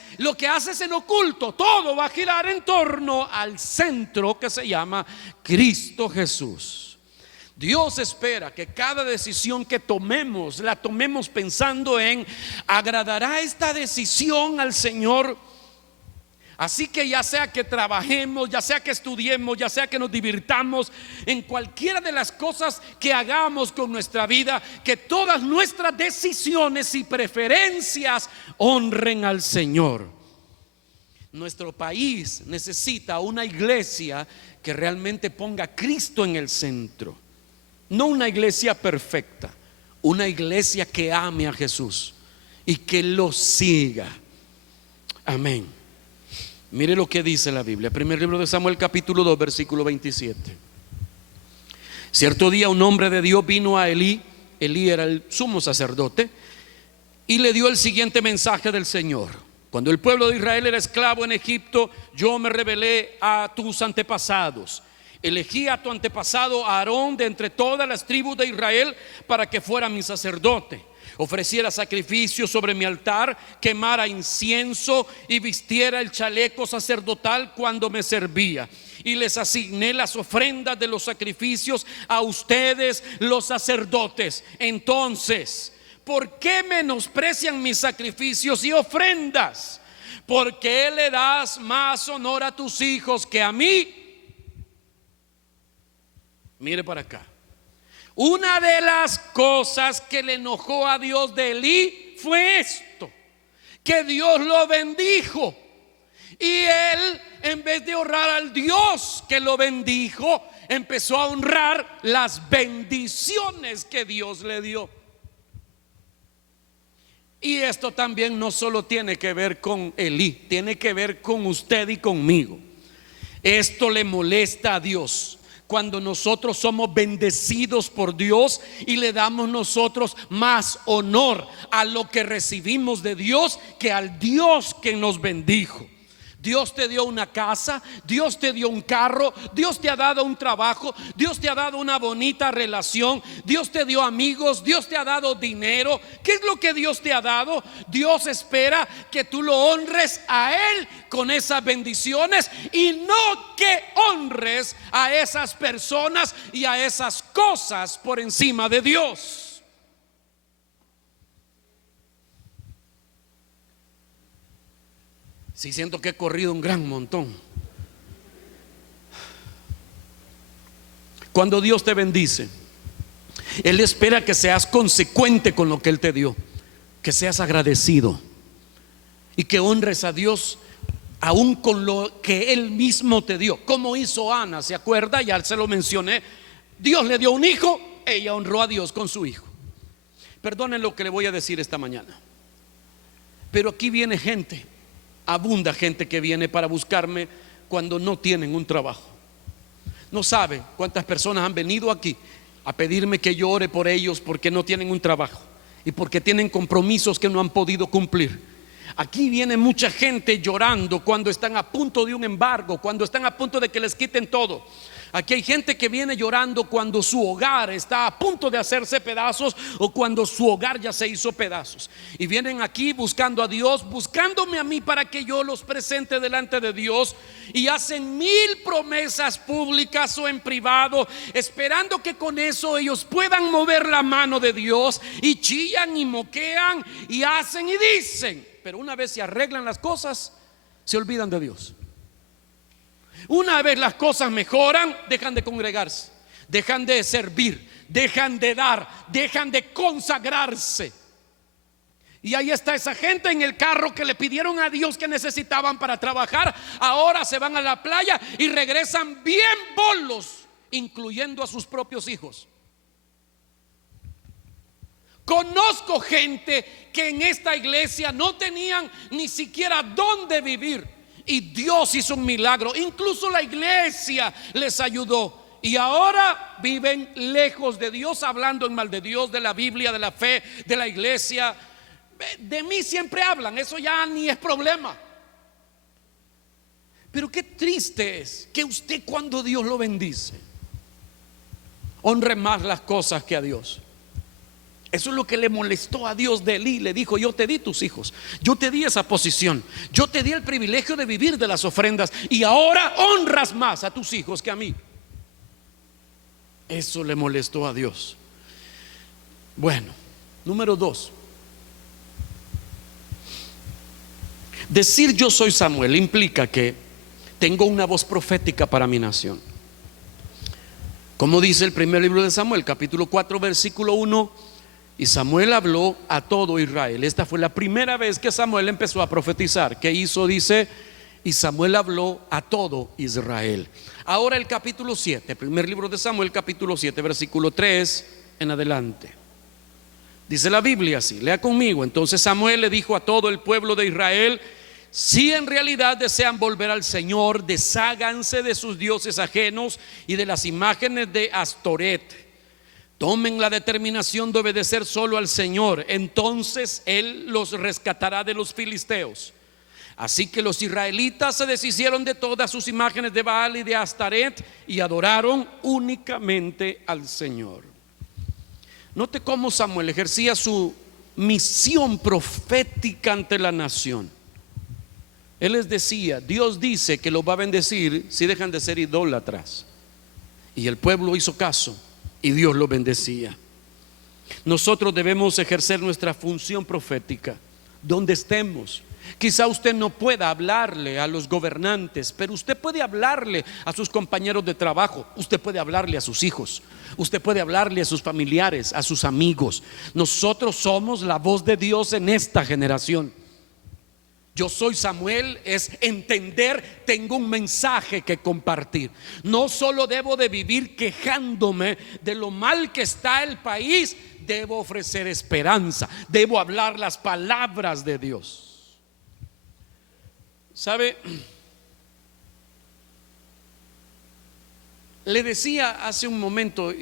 en oculto, todo va a girar en torno al centro que se llama Cristo Jesús. Dios espera que cada decisión que tomemos, la tomemos pensando en: ¿agradará esta decisión al Señor? Así que ya sea que trabajemos, ya sea que estudiemos, ya sea que nos divirtamos, en cualquiera de las cosas que hagamos con nuestra vida, que todas nuestras decisiones y preferencias honren al Señor. Nuestro país necesita una iglesia que realmente ponga a Cristo en el centro. No una iglesia perfecta, una iglesia que ame a Jesús y que lo siga. Amén. Mire lo que dice la Biblia. Primer libro de Samuel, capítulo 2, versículo 27. Cierto día un hombre de Dios vino a Elí. Elí era el sumo sacerdote, y le dio el siguiente mensaje del Señor: cuando el pueblo de Israel era esclavo en Egipto, yo me revelé a tus antepasados. Elegí a tu antepasado Aarón de entre todas las tribus de Israel para que fuera mi sacerdote. Ofreciera sacrificios sobre mi altar, quemara incienso y vistiera el chaleco sacerdotal cuando me servía. Y les asigné las ofrendas de los sacrificios a ustedes, los sacerdotes. Entonces, ¿por qué menosprecian mis sacrificios y ofrendas? ¿Por qué le das más honor a tus hijos que a mí? Mire para acá. Una de las cosas que le enojó a Dios de Elí fue esto: que Dios lo bendijo, y él, en vez de honrar al Dios que lo bendijo, empezó a honrar las bendiciones que Dios le dio. Y esto también no solo tiene que ver con Elí, tiene que ver con usted y conmigo. Esto le molesta a Dios cuando nosotros somos bendecidos por Dios y le damos nosotros más honor a lo que recibimos de Dios que al Dios que nos bendijo. Dios te dio una casa, Dios te dio un carro, Dios te ha dado un trabajo, Dios te ha dado una bonita relación, Dios te dio amigos, Dios te ha dado dinero. ¿Qué es lo que Dios te ha dado? Dios espera que tú lo honres a Él con esas bendiciones y no que honres a esas personas y a esas cosas por encima de Dios. Sí, siento que he corrido un gran montón. Cuando Dios te bendice, Él espera que seas consecuente con lo que Él te dio, que seas agradecido y que honres a Dios aún con lo que Él mismo te dio. Como hizo Ana, ¿se acuerda? Ya se lo mencioné. Dios le dio un hijo, ella honró a Dios con su hijo. Perdonen lo que le voy a decir esta mañana, pero aquí viene gente, abunda gente que viene para buscarme cuando no tienen un trabajo. No sabe cuántas personas han venido aquí a pedirme que yo ore por ellos porque no tienen un trabajo y porque tienen compromisos que no han podido cumplir. Aquí viene mucha gente llorando cuando están a punto de un embargo, cuando están a punto de que les quiten todo. Aquí hay gente que viene llorando cuando su hogar está a punto de hacerse pedazos o cuando su hogar ya se hizo pedazos. Y vienen aquí buscando a Dios, buscándome a mí para que yo los presente delante de Dios. Y hacen 1000 promesas públicas o en privado, esperando que con eso ellos puedan mover la mano de Dios. Y chillan y moquean y hacen y dicen. Pero una vez se arreglan las cosas, se olvidan de Dios. Una vez las cosas mejoran, dejan de congregarse, dejan de servir, dejan de dar, dejan de consagrarse. Y ahí está esa gente en el carro que le pidieron a Dios que necesitaban para trabajar. Ahora se van a la playa y regresan bien bolos, incluyendo a sus propios hijos. Conozco gente que en esta iglesia no tenían ni siquiera dónde vivir. Y Dios hizo un milagro. Incluso la iglesia les ayudó. Y ahora viven lejos de Dios, hablando en mal de Dios, de la Biblia, de la fe, de la iglesia. De mí siempre hablan, eso ya ni es problema. Pero qué triste es que usted, cuando Dios lo bendice, honre más las cosas que a Dios. Eso es lo que le molestó a Dios de Elí. Le dijo: yo te di tus hijos, yo te di esa posición, yo te di el privilegio de vivir de las ofrendas, y ahora honras más a tus hijos que a mí. Eso le molestó a Dios. Bueno, número 2. Decir yo soy Samuel implica que tengo una voz profética para mi nación. Como dice el primer libro de Samuel, capítulo 4, versículo 1. Y Samuel habló a todo Israel. Esta fue la primera vez que Samuel empezó a profetizar. ¿Qué hizo? Dice: y Samuel habló a todo Israel. Ahora el capítulo 7, primer libro de Samuel, capítulo 7, versículo 3 en adelante. Dice la Biblia así, lea conmigo. Entonces Samuel le dijo a todo el pueblo de Israel: si en realidad desean volver al Señor, desháganse de sus dioses ajenos y de las imágenes de Astoret. Tomen la determinación de obedecer solo al Señor, entonces Él los rescatará de los filisteos. Así que los israelitas se deshicieron de todas sus imágenes de Baal y de Astaret y adoraron únicamente al Señor. Note cómo Samuel ejercía su misión profética ante la nación. Él les decía: Dios dice que los va a bendecir si dejan de ser idólatras. Y el pueblo hizo caso y Dios lo bendecía. Nosotros debemos ejercer nuestra función profética donde estemos. Quizá usted no pueda hablarle a los gobernantes, pero usted puede hablarle a sus compañeros de trabajo, usted puede hablarle a sus hijos, usted puede hablarle a sus familiares, a sus amigos. Nosotros somos la voz de Dios en esta generación. Yo soy Samuel es entender, tengo un mensaje que compartir. No solo debo de vivir quejándome de lo mal que está el país, debo ofrecer esperanza, debo hablar las palabras de Dios. ¿Sabe? Le decía hace un momento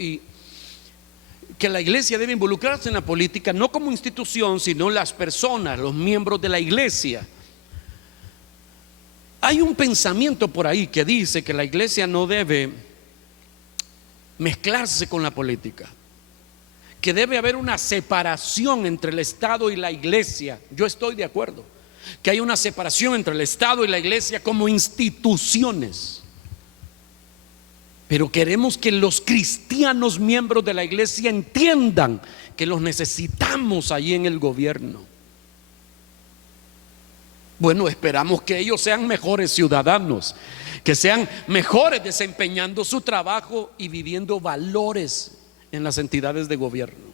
que la iglesia debe involucrarse en la política, no como institución, sino las personas, los miembros de la iglesia. Hay un pensamiento por ahí que dice que la iglesia no debe mezclarse con la política, que debe haber una separación entre el Estado y la iglesia. Yo estoy de acuerdo que hay una separación entre el Estado y la iglesia como instituciones, pero queremos que los cristianos miembros de la iglesia entiendan que los necesitamos allí en el gobierno. Bueno, esperamos que ellos sean mejores ciudadanos, que sean mejores desempeñando su trabajo y viviendo valores en las entidades de gobierno.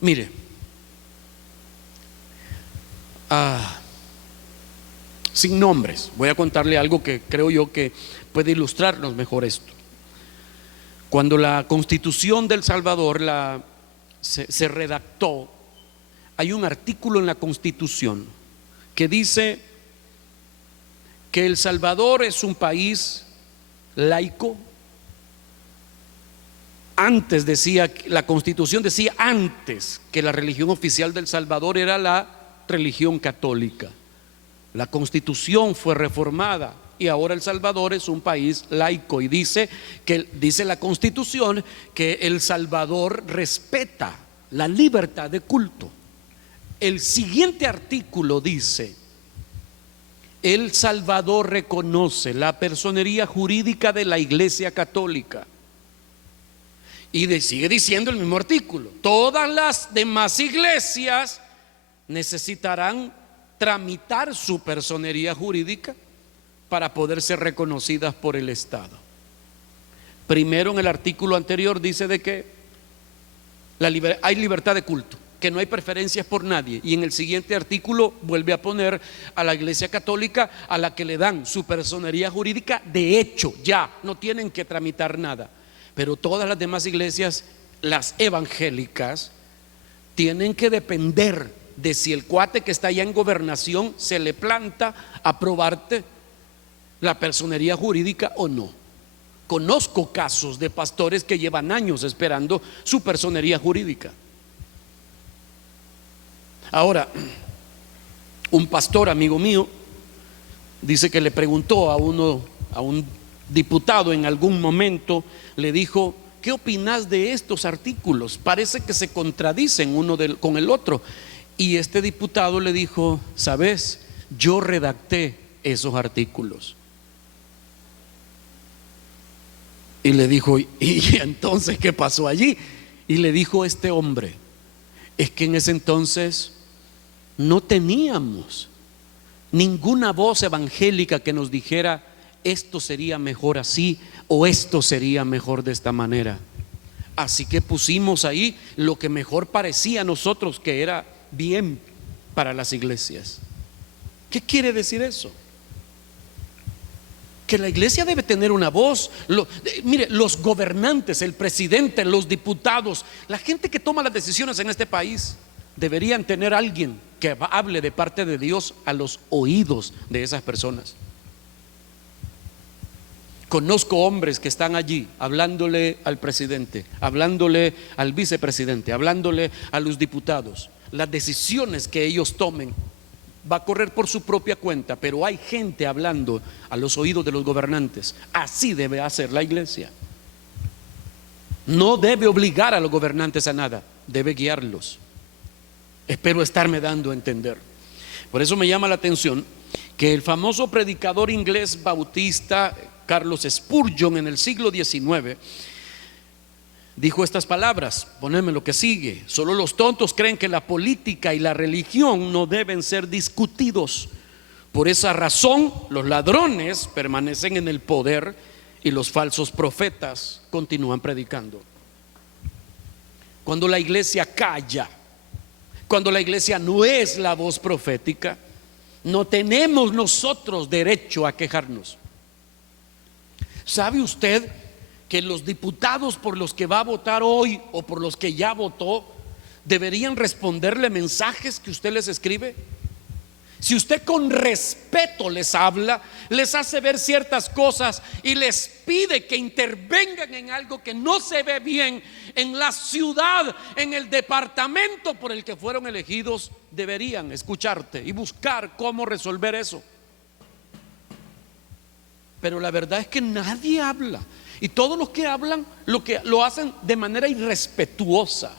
Mire, sin nombres, voy a contarle algo que creo yo que puede ilustrarnos mejor esto. Cuando la Constitución de El Salvador se redactó, hay un artículo en la Constitución que dice que El Salvador es un país laico. Antes decía, la Constitución decía antes que la religión oficial del Salvador era la religión católica. La Constitución fue reformada y ahora El Salvador es un país laico, y dice la Constitución que El Salvador respeta la libertad de culto. El siguiente artículo dice: El Salvador reconoce la personería jurídica de la Iglesia Católica. Y sigue diciendo el mismo artículo: todas las demás iglesias necesitarán tramitar su personería jurídica para poder ser reconocidas por el Estado. Primero, en el artículo anterior dice de que hay libertad de culto, que no hay preferencias por nadie, y en el siguiente artículo vuelve a poner a la Iglesia Católica, a la que le dan su personería jurídica de hecho, ya no tienen que tramitar nada. Pero todas las demás iglesias, las evangélicas, tienen que depender de si el cuate que está allá en gobernación se le planta a aprobarte la personería jurídica o no. Conozco casos de pastores que llevan años esperando su personería jurídica. Ahora, un pastor amigo mío dice que le preguntó a un diputado en algún momento, le dijo: ¿qué opinas de estos artículos? Parece que se contradicen uno con el otro. Y este diputado le dijo: ¿sabes? Yo redacté esos artículos. Y le dijo: ¿y entonces qué pasó allí? Y le dijo este hombre: es que en ese entonces no teníamos ninguna voz evangélica que nos dijera esto sería mejor así o esto sería mejor de esta manera. Así que pusimos ahí lo que mejor parecía a nosotros que era bien para las iglesias. ¿Qué quiere decir eso? Que la iglesia debe tener una voz. Mire, los gobernantes, el presidente, los diputados, la gente que toma las decisiones en este país deberían tener alguien que hable de parte de Dios a los oídos de esas personas. Conozco hombres que están allí hablándole al presidente, hablándole al vicepresidente, hablándole a los diputados. Las decisiones que ellos tomen va a correr por su propia cuenta, pero hay gente hablando a los oídos de los gobernantes. Así debe hacer la iglesia. No debe obligar a los gobernantes a nada, debe guiarlos. Espero estarme dando a entender. Por eso me llama la atención que el famoso predicador inglés bautista Carlos Spurgeon en el siglo XIX dijo estas palabras, ponedme lo que sigue: solo los tontos creen que la política y la religión no deben ser discutidos. Por esa razón los ladrones permanecen en el poder y los falsos profetas continúan predicando. Cuando la iglesia calla, cuando la iglesia no es la voz profética, no tenemos nosotros derecho a quejarnos. ¿Sabe usted que los diputados por los que va a votar hoy o por los que ya votó deberían responderle mensajes que usted les escribe? Si usted con respeto les habla, les hace ver ciertas cosas y les pide que intervengan en algo que no se ve bien en la ciudad, en el departamento por el que fueron elegidos, deberían escucharte y buscar cómo resolver eso. Pero la verdad es que nadie habla, y todos los que hablan lo hacen de manera irrespetuosa.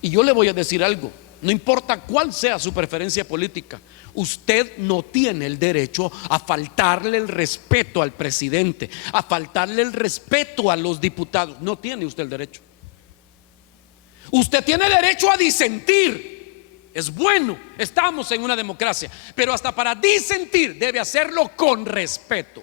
Y yo le voy a decir algo: no importa cuál sea su preferencia política, usted no tiene el derecho a faltarle el respeto al presidente, a faltarle el respeto a los diputados. No tiene usted el derecho. Usted tiene derecho a disentir. Es bueno, estamos en una democracia, pero hasta para disentir debe hacerlo con respeto.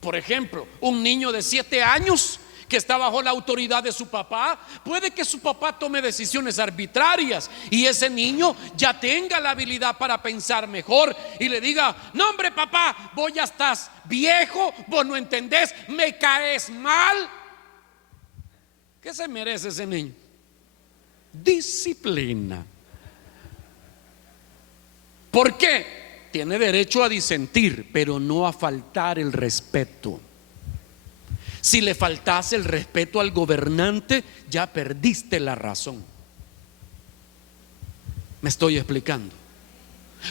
Por ejemplo, un niño de 7 años que está bajo la autoridad de su papá, puede que su papá tome decisiones arbitrarias y ese niño ya tenga la habilidad para pensar mejor y le diga: no hombre papá, vos ya estás viejo, vos no entendés, me caes mal. ¿Qué se merece ese niño? Disciplina. ¿Por qué? tiene derecho a disentir, pero no a faltar el respeto. Si le faltas el respeto al gobernante, ya perdiste la razón. Me estoy explicando.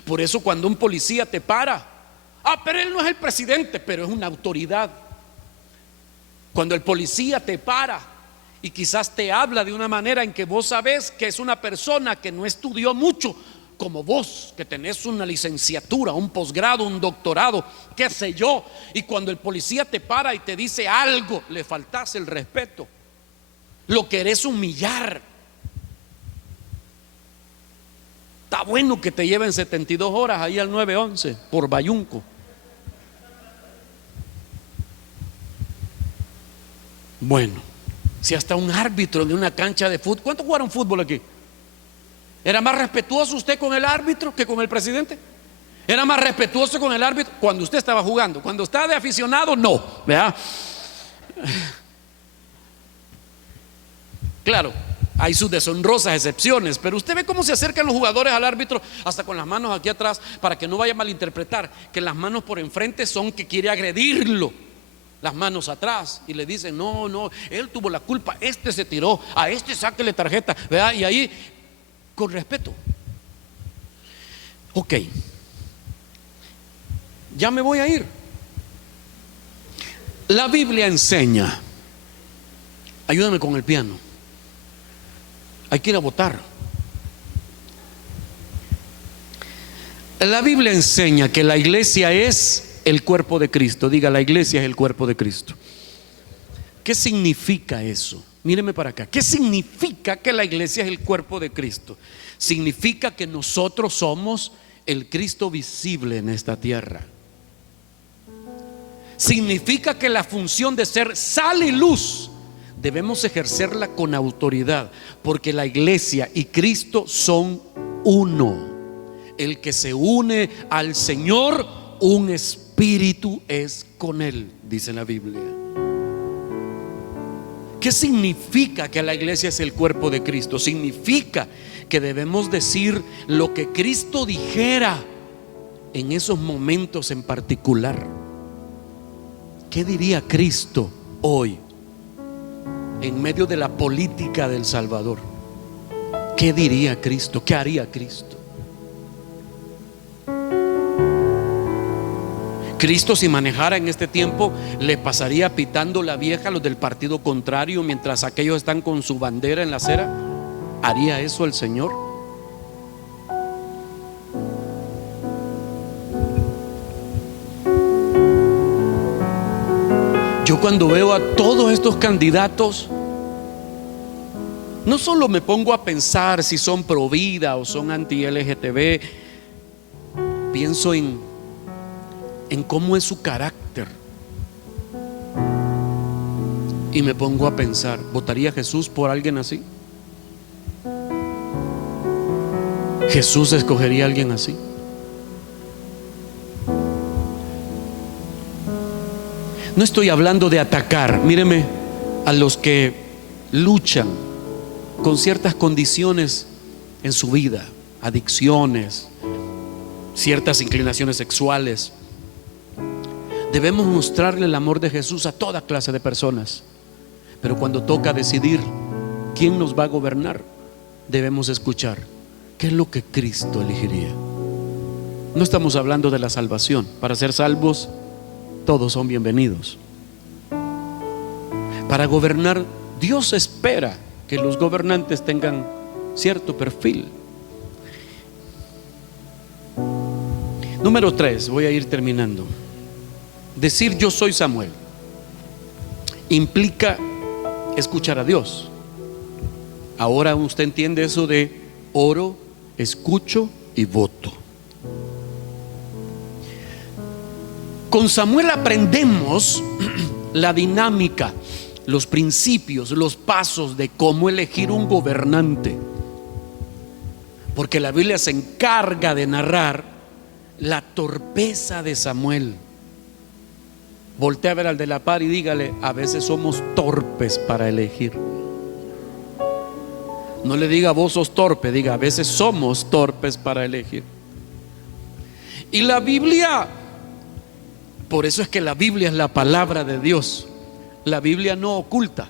Por eso cuando un policía te para, pero él no es el presidente, pero es una autoridad. Cuando el policía te para y quizás te habla de una manera en que vos sabés que es una persona que no estudió mucho, como vos, que tenés una licenciatura, un posgrado, un doctorado, qué sé yo, y cuando el policía te para y te dice algo, le faltás el respeto, lo querés humillar. Está bueno que te lleven 72 horas ahí al 911 por Bayunco. Bueno, si hasta un árbitro de una cancha de fútbol, ¿cuántos jugaron fútbol aquí? ¿Era más respetuoso usted con el árbitro que con el presidente? ¿Era más respetuoso con el árbitro cuando usted estaba jugando? Cuando estaba de aficionado, no, ¿verdad? Claro, hay sus deshonrosas excepciones, pero usted ve cómo se acercan los jugadores al árbitro, hasta con las manos aquí atrás, para que no vaya a malinterpretar que las manos por enfrente son que quiere agredirlo, las manos atrás, y le dicen no, él tuvo la culpa, este se tiró, a este sáquele tarjeta, ¿verdad? Y ahí, con respeto. Ok, ya me voy a ir. La Biblia enseña, ayúdame con el piano, hay que ir a votar. La Biblia enseña que la iglesia es el cuerpo de Cristo. Diga, la iglesia es el cuerpo de Cristo. ¿Qué significa eso? Míreme para acá. ¿Qué significa que la iglesia es el cuerpo de Cristo? Significa que nosotros somos el Cristo visible en esta tierra. Significa que la función de ser sal y luz debemos ejercerla con autoridad, porque la iglesia y Cristo son uno. El que se une al Señor, un espíritu es con Él, dice la Biblia. ¿Qué significa que la iglesia es el cuerpo de Cristo? Significa que debemos decir lo que Cristo dijera en esos momentos en particular. ¿Qué diría Cristo hoy en medio de la política del Salvador? ¿Qué diría Cristo? ¿Qué haría Cristo? Cristo, si manejara en este tiempo, le pasaría pitando la vieja a los del partido contrario mientras aquellos están con su bandera en la acera. ¿Haría eso el Señor? Yo cuando veo a todos estos candidatos, no solo me pongo a pensar si son pro vida o son anti LGTB, pienso en cómo es su carácter. Y me pongo a pensar, ¿votaría Jesús por alguien así? ¿Jesús escogería a alguien así? No estoy hablando de atacar, míreme, a los que luchan con ciertas condiciones en su vida, adicciones, ciertas inclinaciones sexuales. Debemos mostrarle el amor de Jesús a toda clase de personas, pero cuando toca decidir quién nos va a gobernar, debemos escuchar qué es lo que Cristo elegiría. No estamos hablando de la salvación. Para ser salvos, todos son bienvenidos. Para gobernar, Dios espera que los gobernantes tengan cierto perfil. Número 3, voy a ir terminando. Decir yo soy Samuel implica escuchar a Dios. Ahora usted entiende eso de oro, escucho y voto. Con Samuel aprendemos la dinámica, los principios, los pasos de cómo elegir un gobernante, porque la Biblia se encarga de narrar la torpeza de Samuel. Voltea a ver al de la par y dígale, a veces somos torpes para elegir. No le diga vos sos torpe, diga a veces somos torpes para elegir. Y la Biblia, por eso es que la Biblia es la palabra de Dios. La Biblia no oculta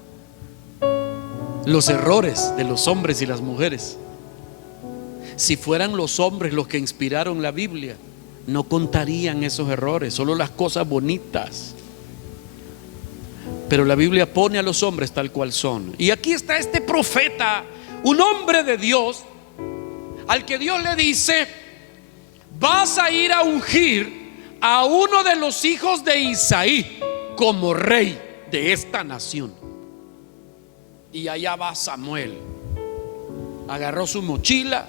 los errores de los hombres y las mujeres. Si fueran los hombres los que inspiraron la Biblia, no contarían esos errores, solo las cosas bonitas. Pero la Biblia pone a los hombres tal cual son. Y aquí está este profeta, un hombre de Dios, al que Dios le dice: vas a ir a ungir a uno de los hijos de Isaí como rey de esta nación. Y allá va Samuel. Agarró su mochila,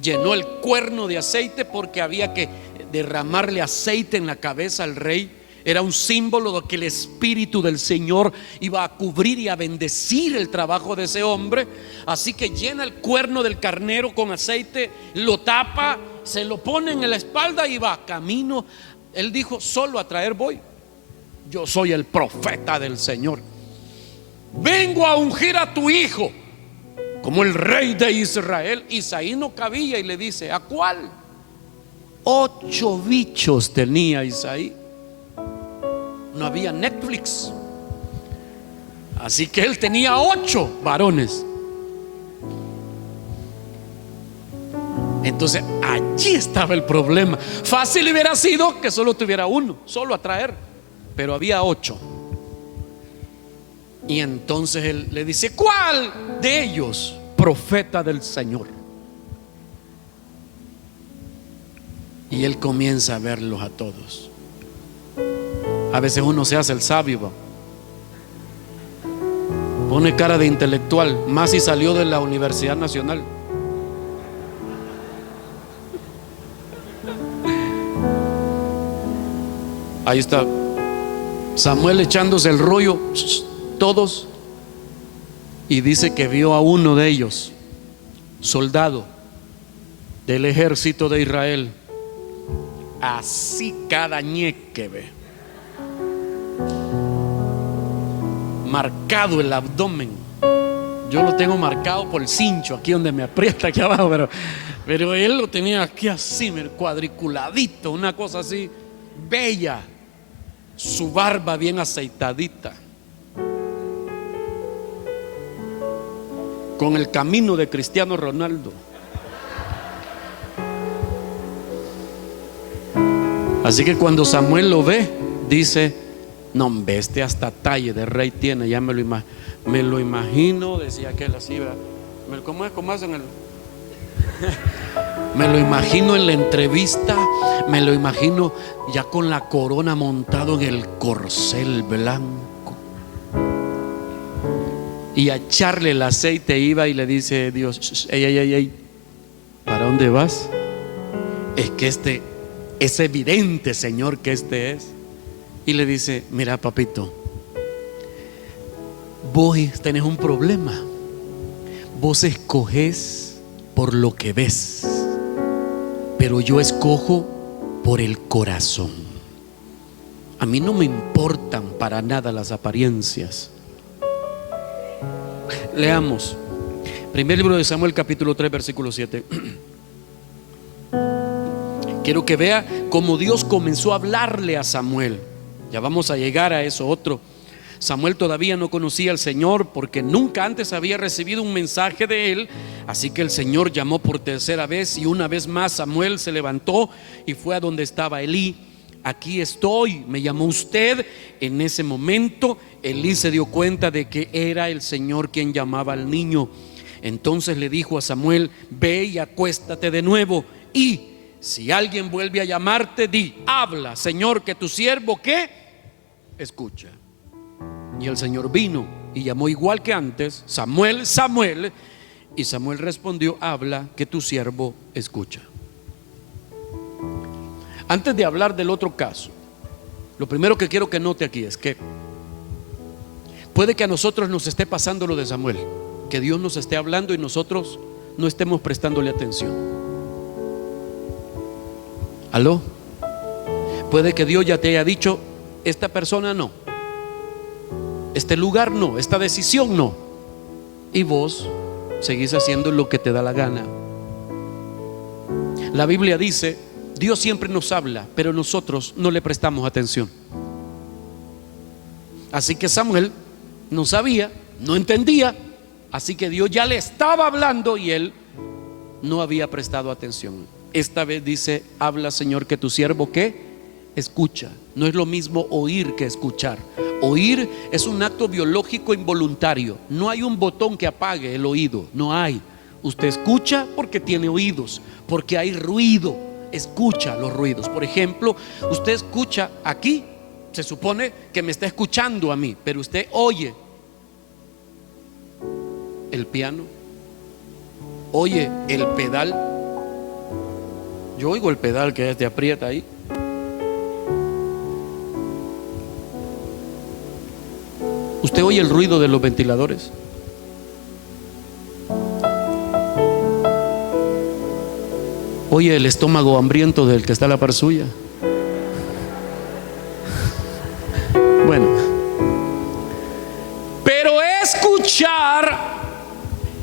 llenó el cuerno de aceite, porque había que derramarle aceite en la cabeza al rey. Era un símbolo de que el Espíritu del Señor iba a cubrir y a bendecir el trabajo de ese hombre. Así que llena el cuerno del carnero con aceite, lo tapa, se lo pone en la espalda y va camino. Él dijo: solo a traer voy. Yo soy el profeta del Señor. Vengo a ungir a tu hijo como el rey de Israel. Isaí no cabía y le dice: ¿a cuál? 8 bichos tenía Isaí. No había Netflix, así que él tenía 8 varones. Entonces allí estaba el problema. Fácil hubiera sido que solo tuviera uno, solo a traer, pero había 8. Y entonces él le dice: ¿cuál de ellos, profeta del Señor? Y él comienza a verlos a todos. A veces uno se hace el sabio, pone cara de intelectual, más si salió de la Universidad Nacional. Ahí está Samuel echándose el rollo, todos, y dice que vio a uno de ellos, soldado del ejército de Israel, así cada ñeque ve, marcado el abdomen. Yo lo tengo marcado por el cincho, aquí donde me aprieta aquí abajo, pero él lo tenía aquí así, cuadriculadito, una cosa así bella. Su barba bien aceitadita, con el camino de Cristiano Ronaldo. Así que cuando Samuel lo ve, dice: no, hombre, este hasta talle de rey tiene. Ya me lo imagino, decía aquel así, ¿verdad? ¿Cómo hacen el? Me lo imagino en la entrevista, me lo imagino ya con la corona montado en el corcel blanco, y a echarle el aceite iba y le dice Dios: ey, ¿para dónde vas? Es que es evidente, Señor, que este es. Y le dice: mira, papito, vos tenés un problema. Vos escoges por lo que ves, pero yo escojo por el corazón. A mí no me importan para nada las apariencias. Leamos primer libro de Samuel, capítulo 3, versículo 7. Quiero que vea cómo Dios comenzó a hablarle a Samuel. Ya vamos a llegar a eso otro. Samuel todavía no conocía al Señor, porque nunca antes había recibido un mensaje de él. Así que el Señor llamó por tercera vez, y una vez más Samuel se levantó y fue a donde estaba Elí. Aquí estoy, me llamó usted. En ese momento Elí se dio cuenta de que era el Señor quien llamaba al niño. Entonces le dijo a Samuel: ve y acuéstate de nuevo, y si alguien vuelve a llamarte, di: habla, Señor, que tu siervo, ¿qué? Escucha. Y el Señor vino y llamó igual que antes: Samuel, Samuel. Y Samuel respondió: habla, que tu siervo escucha. Antes de hablar del otro caso, lo primero que quiero que note aquí es que puede que a nosotros nos esté pasando lo de Samuel, que Dios nos esté hablando y nosotros no estemos prestándole atención. ¿Aló? Puede que Dios ya te haya dicho: esta persona no, este lugar no, esta decisión no, y vos seguís haciendo lo que te da la gana. La Biblia dice Dios siempre nos habla, pero nosotros no le prestamos atención. Así que Samuel no sabía, no entendía, así que Dios ya le estaba hablando y él no había prestado atención. Esta vez dice: habla, Señor, que tu siervo ¿qué? Escucha. No es lo mismo oír que escuchar. Oír es un acto biológico involuntario. No hay un botón que apague el oído, no hay. Usted escucha porque tiene oídos, porque hay ruido. Escucha los ruidos. Por ejemplo, usted escucha aquí, se supone que me está escuchando a mí, pero usted oye el piano, oye el pedal. Yo oigo el pedal que te aprieta ahí. ¿Usted oye el ruido de los ventiladores? ¿Oye el estómago hambriento del que está a la par suya? Bueno, pero escuchar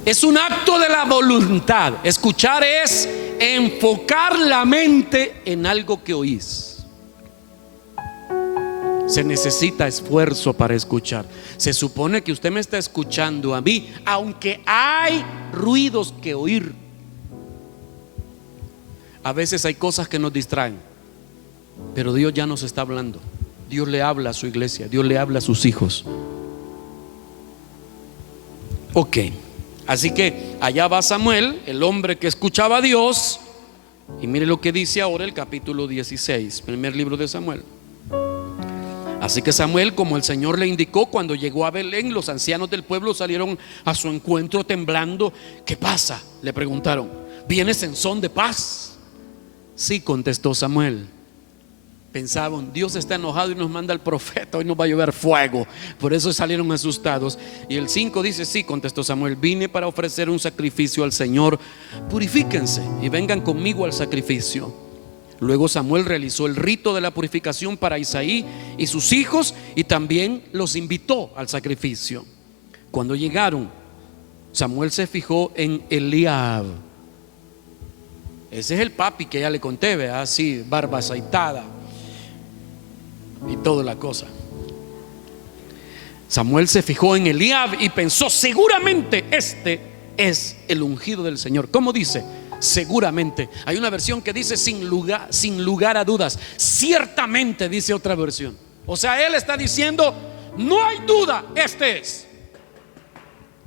es un acto de la voluntad. Escuchar es enfocar la mente en algo que oís. Se necesita esfuerzo para escuchar. Se supone que usted me está escuchando a mí, aunque hay ruidos que oír. A veces hay cosas que nos distraen, pero Dios ya nos está hablando. Dios le habla a su iglesia, Dios le habla a sus hijos. Ok, así que allá va Samuel, el hombre que escuchaba a Dios. Y mire lo que dice ahora el capítulo 16, primer libro de Samuel. Así que Samuel, como el Señor le indicó, cuando llegó a Belén, los ancianos del pueblo salieron a su encuentro temblando. ¿Qué pasa?, le preguntaron. ¿Vienes en son de paz? Sí, contestó Samuel. Pensaban: Dios está enojado y nos manda al profeta, hoy nos va a llover fuego. Por eso salieron asustados. Y el 5 dice: sí, contestó Samuel, vine para ofrecer un sacrificio al Señor. Purifíquense y vengan conmigo al sacrificio. Luego Samuel realizó el rito de la purificación para Isaí y sus hijos, y también los invitó al sacrificio. Cuando llegaron, Samuel se fijó en Eliab. Ese es el papi que ya le conté, ¿verdad? Así, barba aceitada y toda la cosa. Samuel se fijó en Eliab y pensó: seguramente este es el ungido del Señor. ¿Cómo dice? Seguramente. Hay una versión que dice sin lugar a dudas. Ciertamente, dice otra versión. O sea, él está diciendo: no hay duda, este es.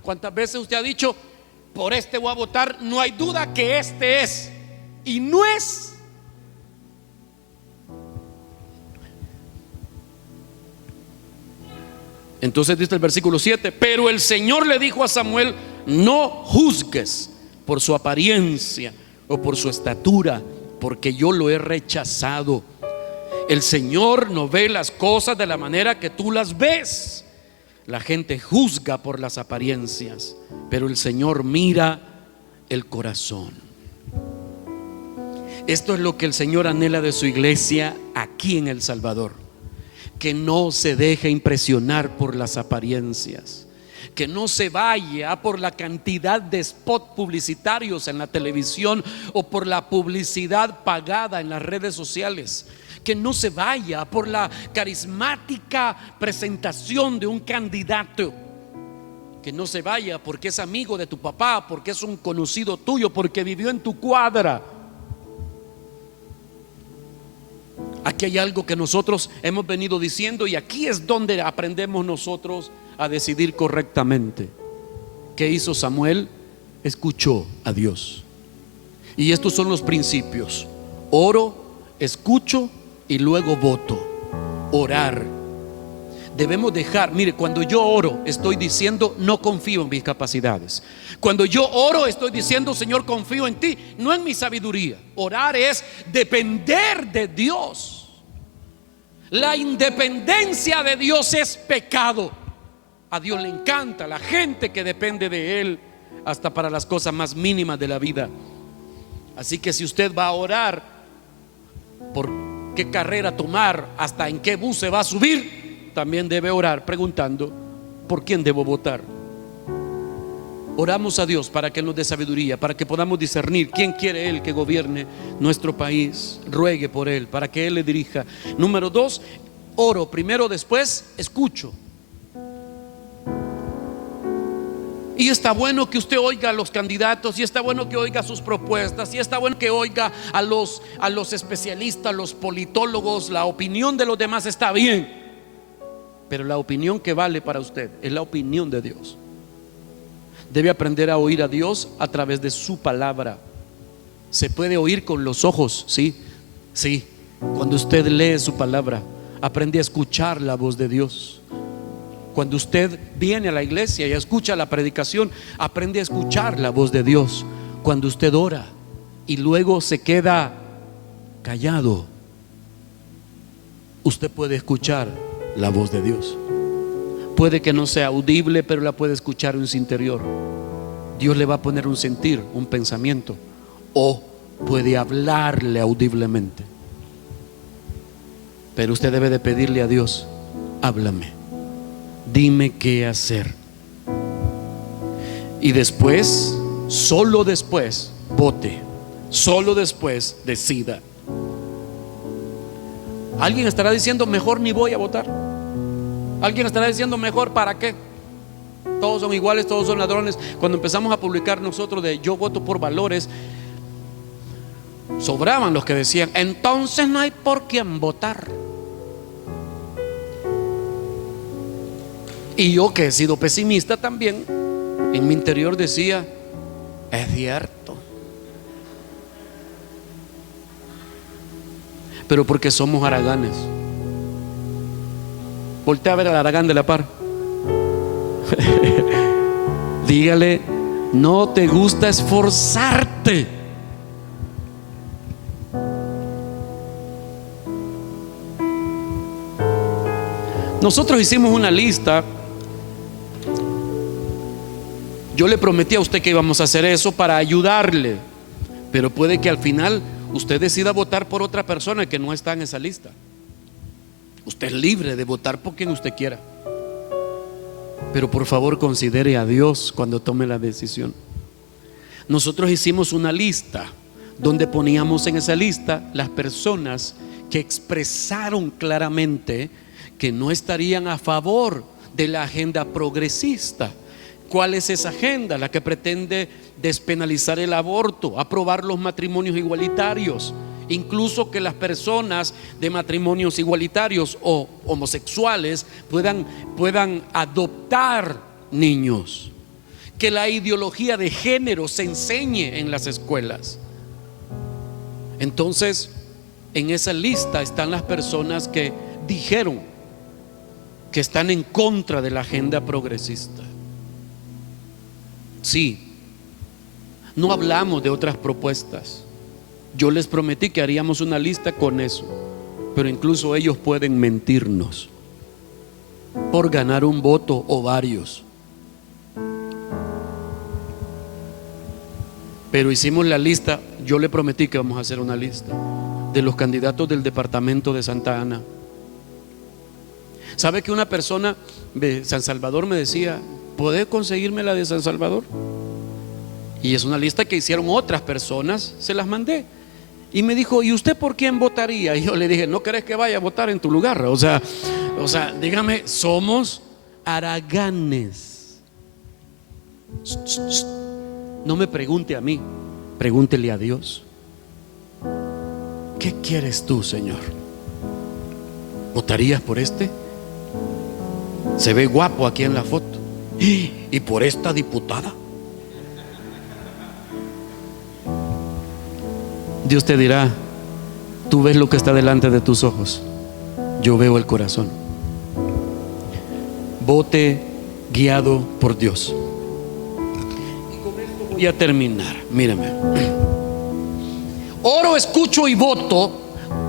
¿Cuántas veces usted ha dicho: por este voy a votar? No hay duda que este es. Y no es. Entonces dice el versículo 7: pero el Señor le dijo a Samuel: no juzgues por su apariencia o por su estatura, porque yo lo he rechazado. El Señor no ve las cosas de la manera que tú las ves. La gente juzga por las apariencias, pero el Señor mira el corazón. Esto es lo que el Señor anhela de su iglesia aquí en El Salvador: que no se deje impresionar por las apariencias, que no se vaya por la cantidad de spots publicitarios en la televisión o por la publicidad pagada en las redes sociales, que no se vaya por la carismática presentación de un candidato, que no se vaya porque es amigo de tu papá, porque es un conocido tuyo, porque vivió en tu cuadra. Aquí hay algo que nosotros hemos venido diciendo, y aquí es donde aprendemos nosotros a decidir correctamente. ¿Qué hizo Samuel? Escuchó a Dios. Y estos son los principios: oro, escucho y luego voto. Orar. Debemos dejar, mire, cuando yo oro estoy diciendo: no confío en mis capacidades. Cuando yo oro estoy diciendo: Señor, confío en ti, no en mi sabiduría. Orar es depender de Dios. La independencia de Dios es pecado. A Dios le encanta la gente que depende de Él, hasta para las cosas más mínimas de la vida. Así que si usted va a orar por qué carrera tomar, hasta en qué bus se va a subir, también debe orar preguntando: ¿por quién debo votar? Oramos a Dios para que Él nos dé sabiduría, para que podamos discernir quién quiere Él que gobierne nuestro país. Ruegue por Él, para que Él le dirija. Número 2, oro primero, después escucho. Y está bueno que usted oiga a los candidatos, y está bueno que oiga sus propuestas, y está bueno que oiga a los especialistas, los politólogos. La opinión de los demás está bien, pero la opinión que vale para usted es la opinión de Dios. Debe aprender a oír a Dios a través de su palabra. Se puede oír con los ojos, sí. Cuando usted lee su palabra, aprende a escuchar la voz de Dios. Cuando usted viene a la iglesia y escucha la predicación, aprende a escuchar la voz de Dios. Cuando usted ora y luego se queda callado, usted puede escuchar la voz de Dios. Puede que no sea audible, pero la puede escuchar en su interior. Dios le va a poner un sentir, un pensamiento, o puede hablarle audiblemente. Pero usted debe de pedirle a Dios: háblame, dime qué hacer. Y después, solo después, vote. Solo después, decida. Alguien estará diciendo: mejor ni voy a votar. Alguien estará diciendo: mejor, ¿para qué? Todos son iguales, todos son ladrones. Cuando empezamos a publicar nosotros de yo voto por valores, sobraban los que decían: entonces no hay por quién votar. Y yo, que he sido pesimista también, en mi interior decía: es cierto. Pero porque somos haraganes. Voltea a ver al haragán de la par. Dígale: no te gusta esforzarte. Nosotros hicimos una lista. Yo le prometí a usted que íbamos a hacer eso para ayudarle, pero puede que al final usted decida votar por otra persona que no está en esa lista. Usted es libre de votar por quien usted quiera, pero por favor considere a Dios cuando tome la decisión. Nosotros hicimos una lista donde poníamos en esa lista las personas que expresaron claramente que no estarían a favor de la agenda progresista. ¿Cuál es esa agenda? La que pretende despenalizar el aborto, aprobar los matrimonios igualitarios, incluso que las personas de matrimonios igualitarios o homosexuales puedan adoptar niños, que la ideología de género se enseñe en las escuelas. Entonces, en esa lista están las personas que dijeron que están en contra de la agenda progresista. Sí, no hablamos de otras propuestas. Yo les prometí que haríamos una lista con eso, pero incluso ellos pueden mentirnos por ganar un voto o varios. Pero hicimos la lista. Yo le prometí que vamos a hacer una lista de los candidatos del departamento de Santa Ana. ¿Sabe que una persona de San Salvador me decía: ¿puede conseguirme la de San Salvador? Y es una lista que hicieron otras personas, se las mandé. Y me dijo: ¿y usted por quién votaría? Y yo le dije: ¿no querés que vaya a votar en tu lugar? O sea, dígame, somos haraganes. No me pregunte a mí, pregúntele a Dios. ¿Qué quieres tú, Señor? ¿Votarías por este? Se ve guapo aquí en la foto. ¿Y por esta diputada? Dios te dirá: tú ves lo que está delante de tus ojos, yo veo el corazón. Vote guiado por Dios. Y con esto voy a terminar. Mírame. Oro, escucho y voto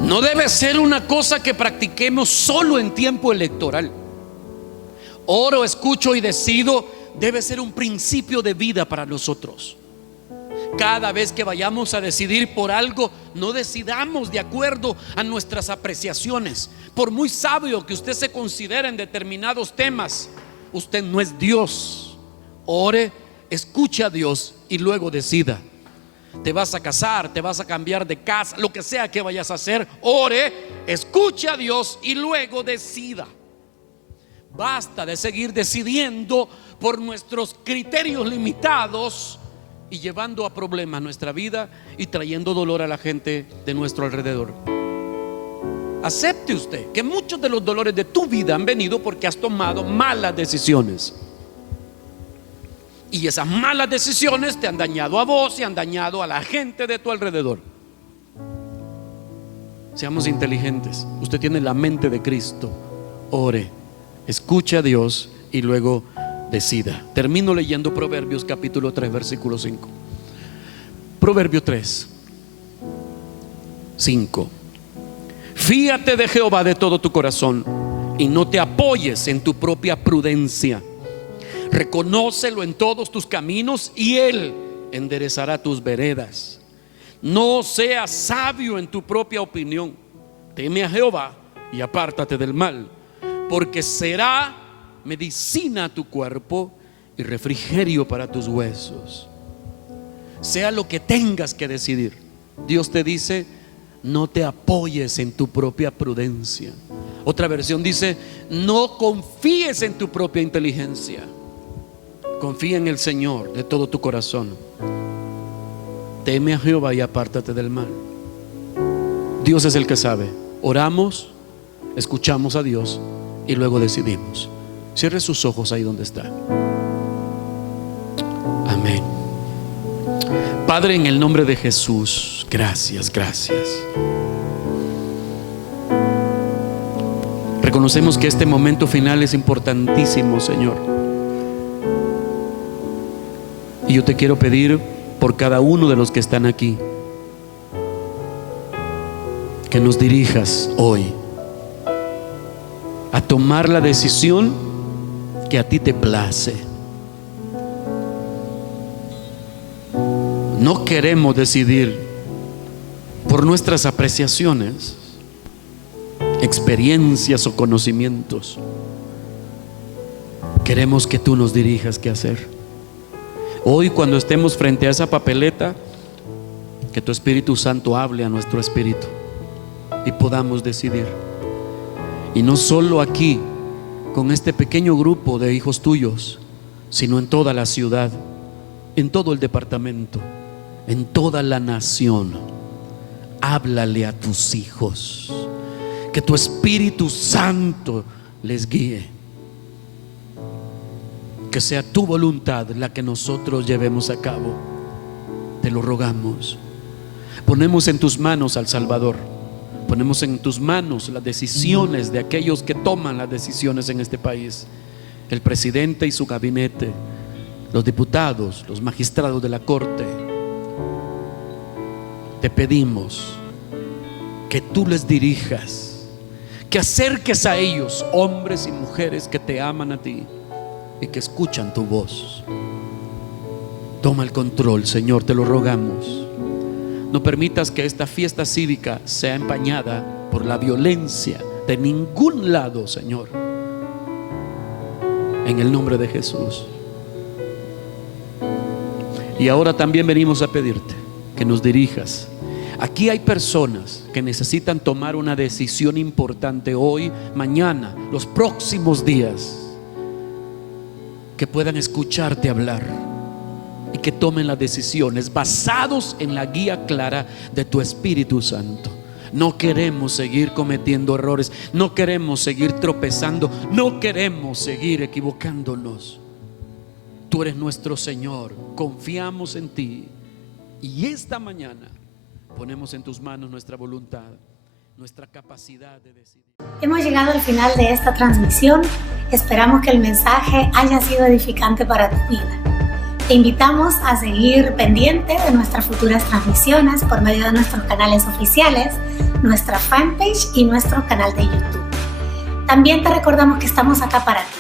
no debe ser una cosa que practiquemos solo en tiempo electoral. Oro, escucho y decido debe ser un principio de vida para nosotros. Cada vez que vayamos a decidir por algo, no decidamos de acuerdo a nuestras apreciaciones. Por muy sabio que usted se considere en determinados temas, usted no es Dios. Ore, escuche a Dios y luego decida. Te vas a casar, te vas a cambiar de casa, lo que sea que vayas a hacer, ore, escuche a Dios y luego decida. Basta de seguir decidiendo por nuestros criterios limitados y llevando a problemas nuestra vida y trayendo dolor a la gente de nuestro alrededor. Acepte usted que muchos de los dolores de tu vida han venido porque has tomado malas decisiones. Y esas malas decisiones te han dañado a vos y han dañado a la gente de tu alrededor. Seamos inteligentes. Usted tiene la mente de Cristo. Ore, escuche a Dios y luego decida. Termino leyendo Proverbios capítulo 3 versículo 5. Proverbio 3, 5. Fíate de Jehová de todo tu corazón y no te apoyes en tu propia prudencia. Reconócelo en todos tus caminos y Él enderezará tus veredas. No seas sabio en tu propia opinión. Teme a Jehová y apártate del mal, porque será medicina a tu cuerpo y refrigerio para tus huesos. Sea lo que tengas que decidir, Dios te dice: no te apoyes en tu propia prudencia. Otra versión dice: no confíes en tu propia inteligencia. Confía en el Señor de todo tu corazón. Teme a Jehová y apártate del mal. Dios es el que sabe. Oramos, escuchamos a Dios y luego decidimos. Cierre sus ojos ahí donde está. Amén. Padre, en el nombre de Jesús, gracias, gracias. Reconocemos que este momento final es importantísimo, Señor. Y yo te quiero pedir por cada uno de los que están aquí, que nos dirijas hoy a tomar la decisión que a ti te place. No queremos decidir por nuestras apreciaciones, experiencias o conocimientos. Queremos que tú nos dirijas qué hacer. Hoy, cuando estemos frente a esa papeleta, que tu Espíritu Santo hable a nuestro espíritu y podamos decidir. Y no solo aquí con este pequeño grupo de hijos tuyos, sino en toda la ciudad, en todo el departamento, en toda la nación. Háblale a tus hijos, que tu Espíritu Santo les guíe. Que sea tu voluntad la que nosotros llevemos a cabo. Te lo rogamos. Ponemos en tus manos al Salvador. Ponemos en tus manos las decisiones de aquellos que toman las decisiones en este país. El presidente y su gabinete, los diputados, los magistrados de la corte. Te pedimos que tú les dirijas, que acerques a ellos hombres y mujeres que te aman a ti y que escuchan tu voz. Toma el control, Señor, te lo rogamos. No permitas que esta fiesta cívica sea empañada por la violencia de ningún lado, Señor. En el nombre de Jesús. Y ahora también venimos a pedirte que nos dirijas. Aquí hay personas que necesitan tomar una decisión importante hoy, mañana, los próximos días. Que puedan escucharte hablar y que tomen las decisiones basados en la guía clara de tu Espíritu Santo. No queremos seguir cometiendo errores, no queremos seguir tropezando, no queremos seguir equivocándonos. Tú eres nuestro Señor, confiamos en ti y esta mañana ponemos en tus manos nuestra voluntad, nuestra capacidad de decidir. Hemos llegado al final de esta transmisión. Esperamos que el mensaje haya sido edificante para tu vida. Te invitamos a seguir pendiente de nuestras futuras transmisiones por medio de nuestros canales oficiales, nuestra fanpage y nuestro canal de YouTube. También te recordamos que estamos acá para ti.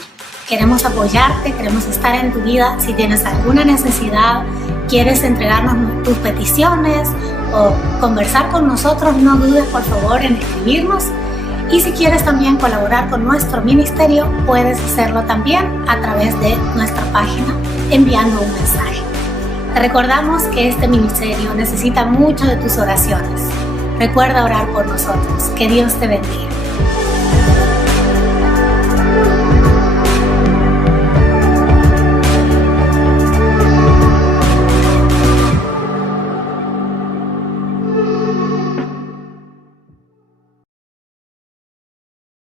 Queremos apoyarte, queremos estar en tu vida. Si tienes alguna necesidad, quieres entregarnos tus peticiones o conversar con nosotros, no dudes por favor en escribirnos Y si quieres también colaborar con nuestro ministerio, puedes hacerlo también a través de nuestra página enviando un mensaje. Te recordamos que este ministerio necesita mucho de tus oraciones. Recuerda orar por nosotros. Que Dios te bendiga.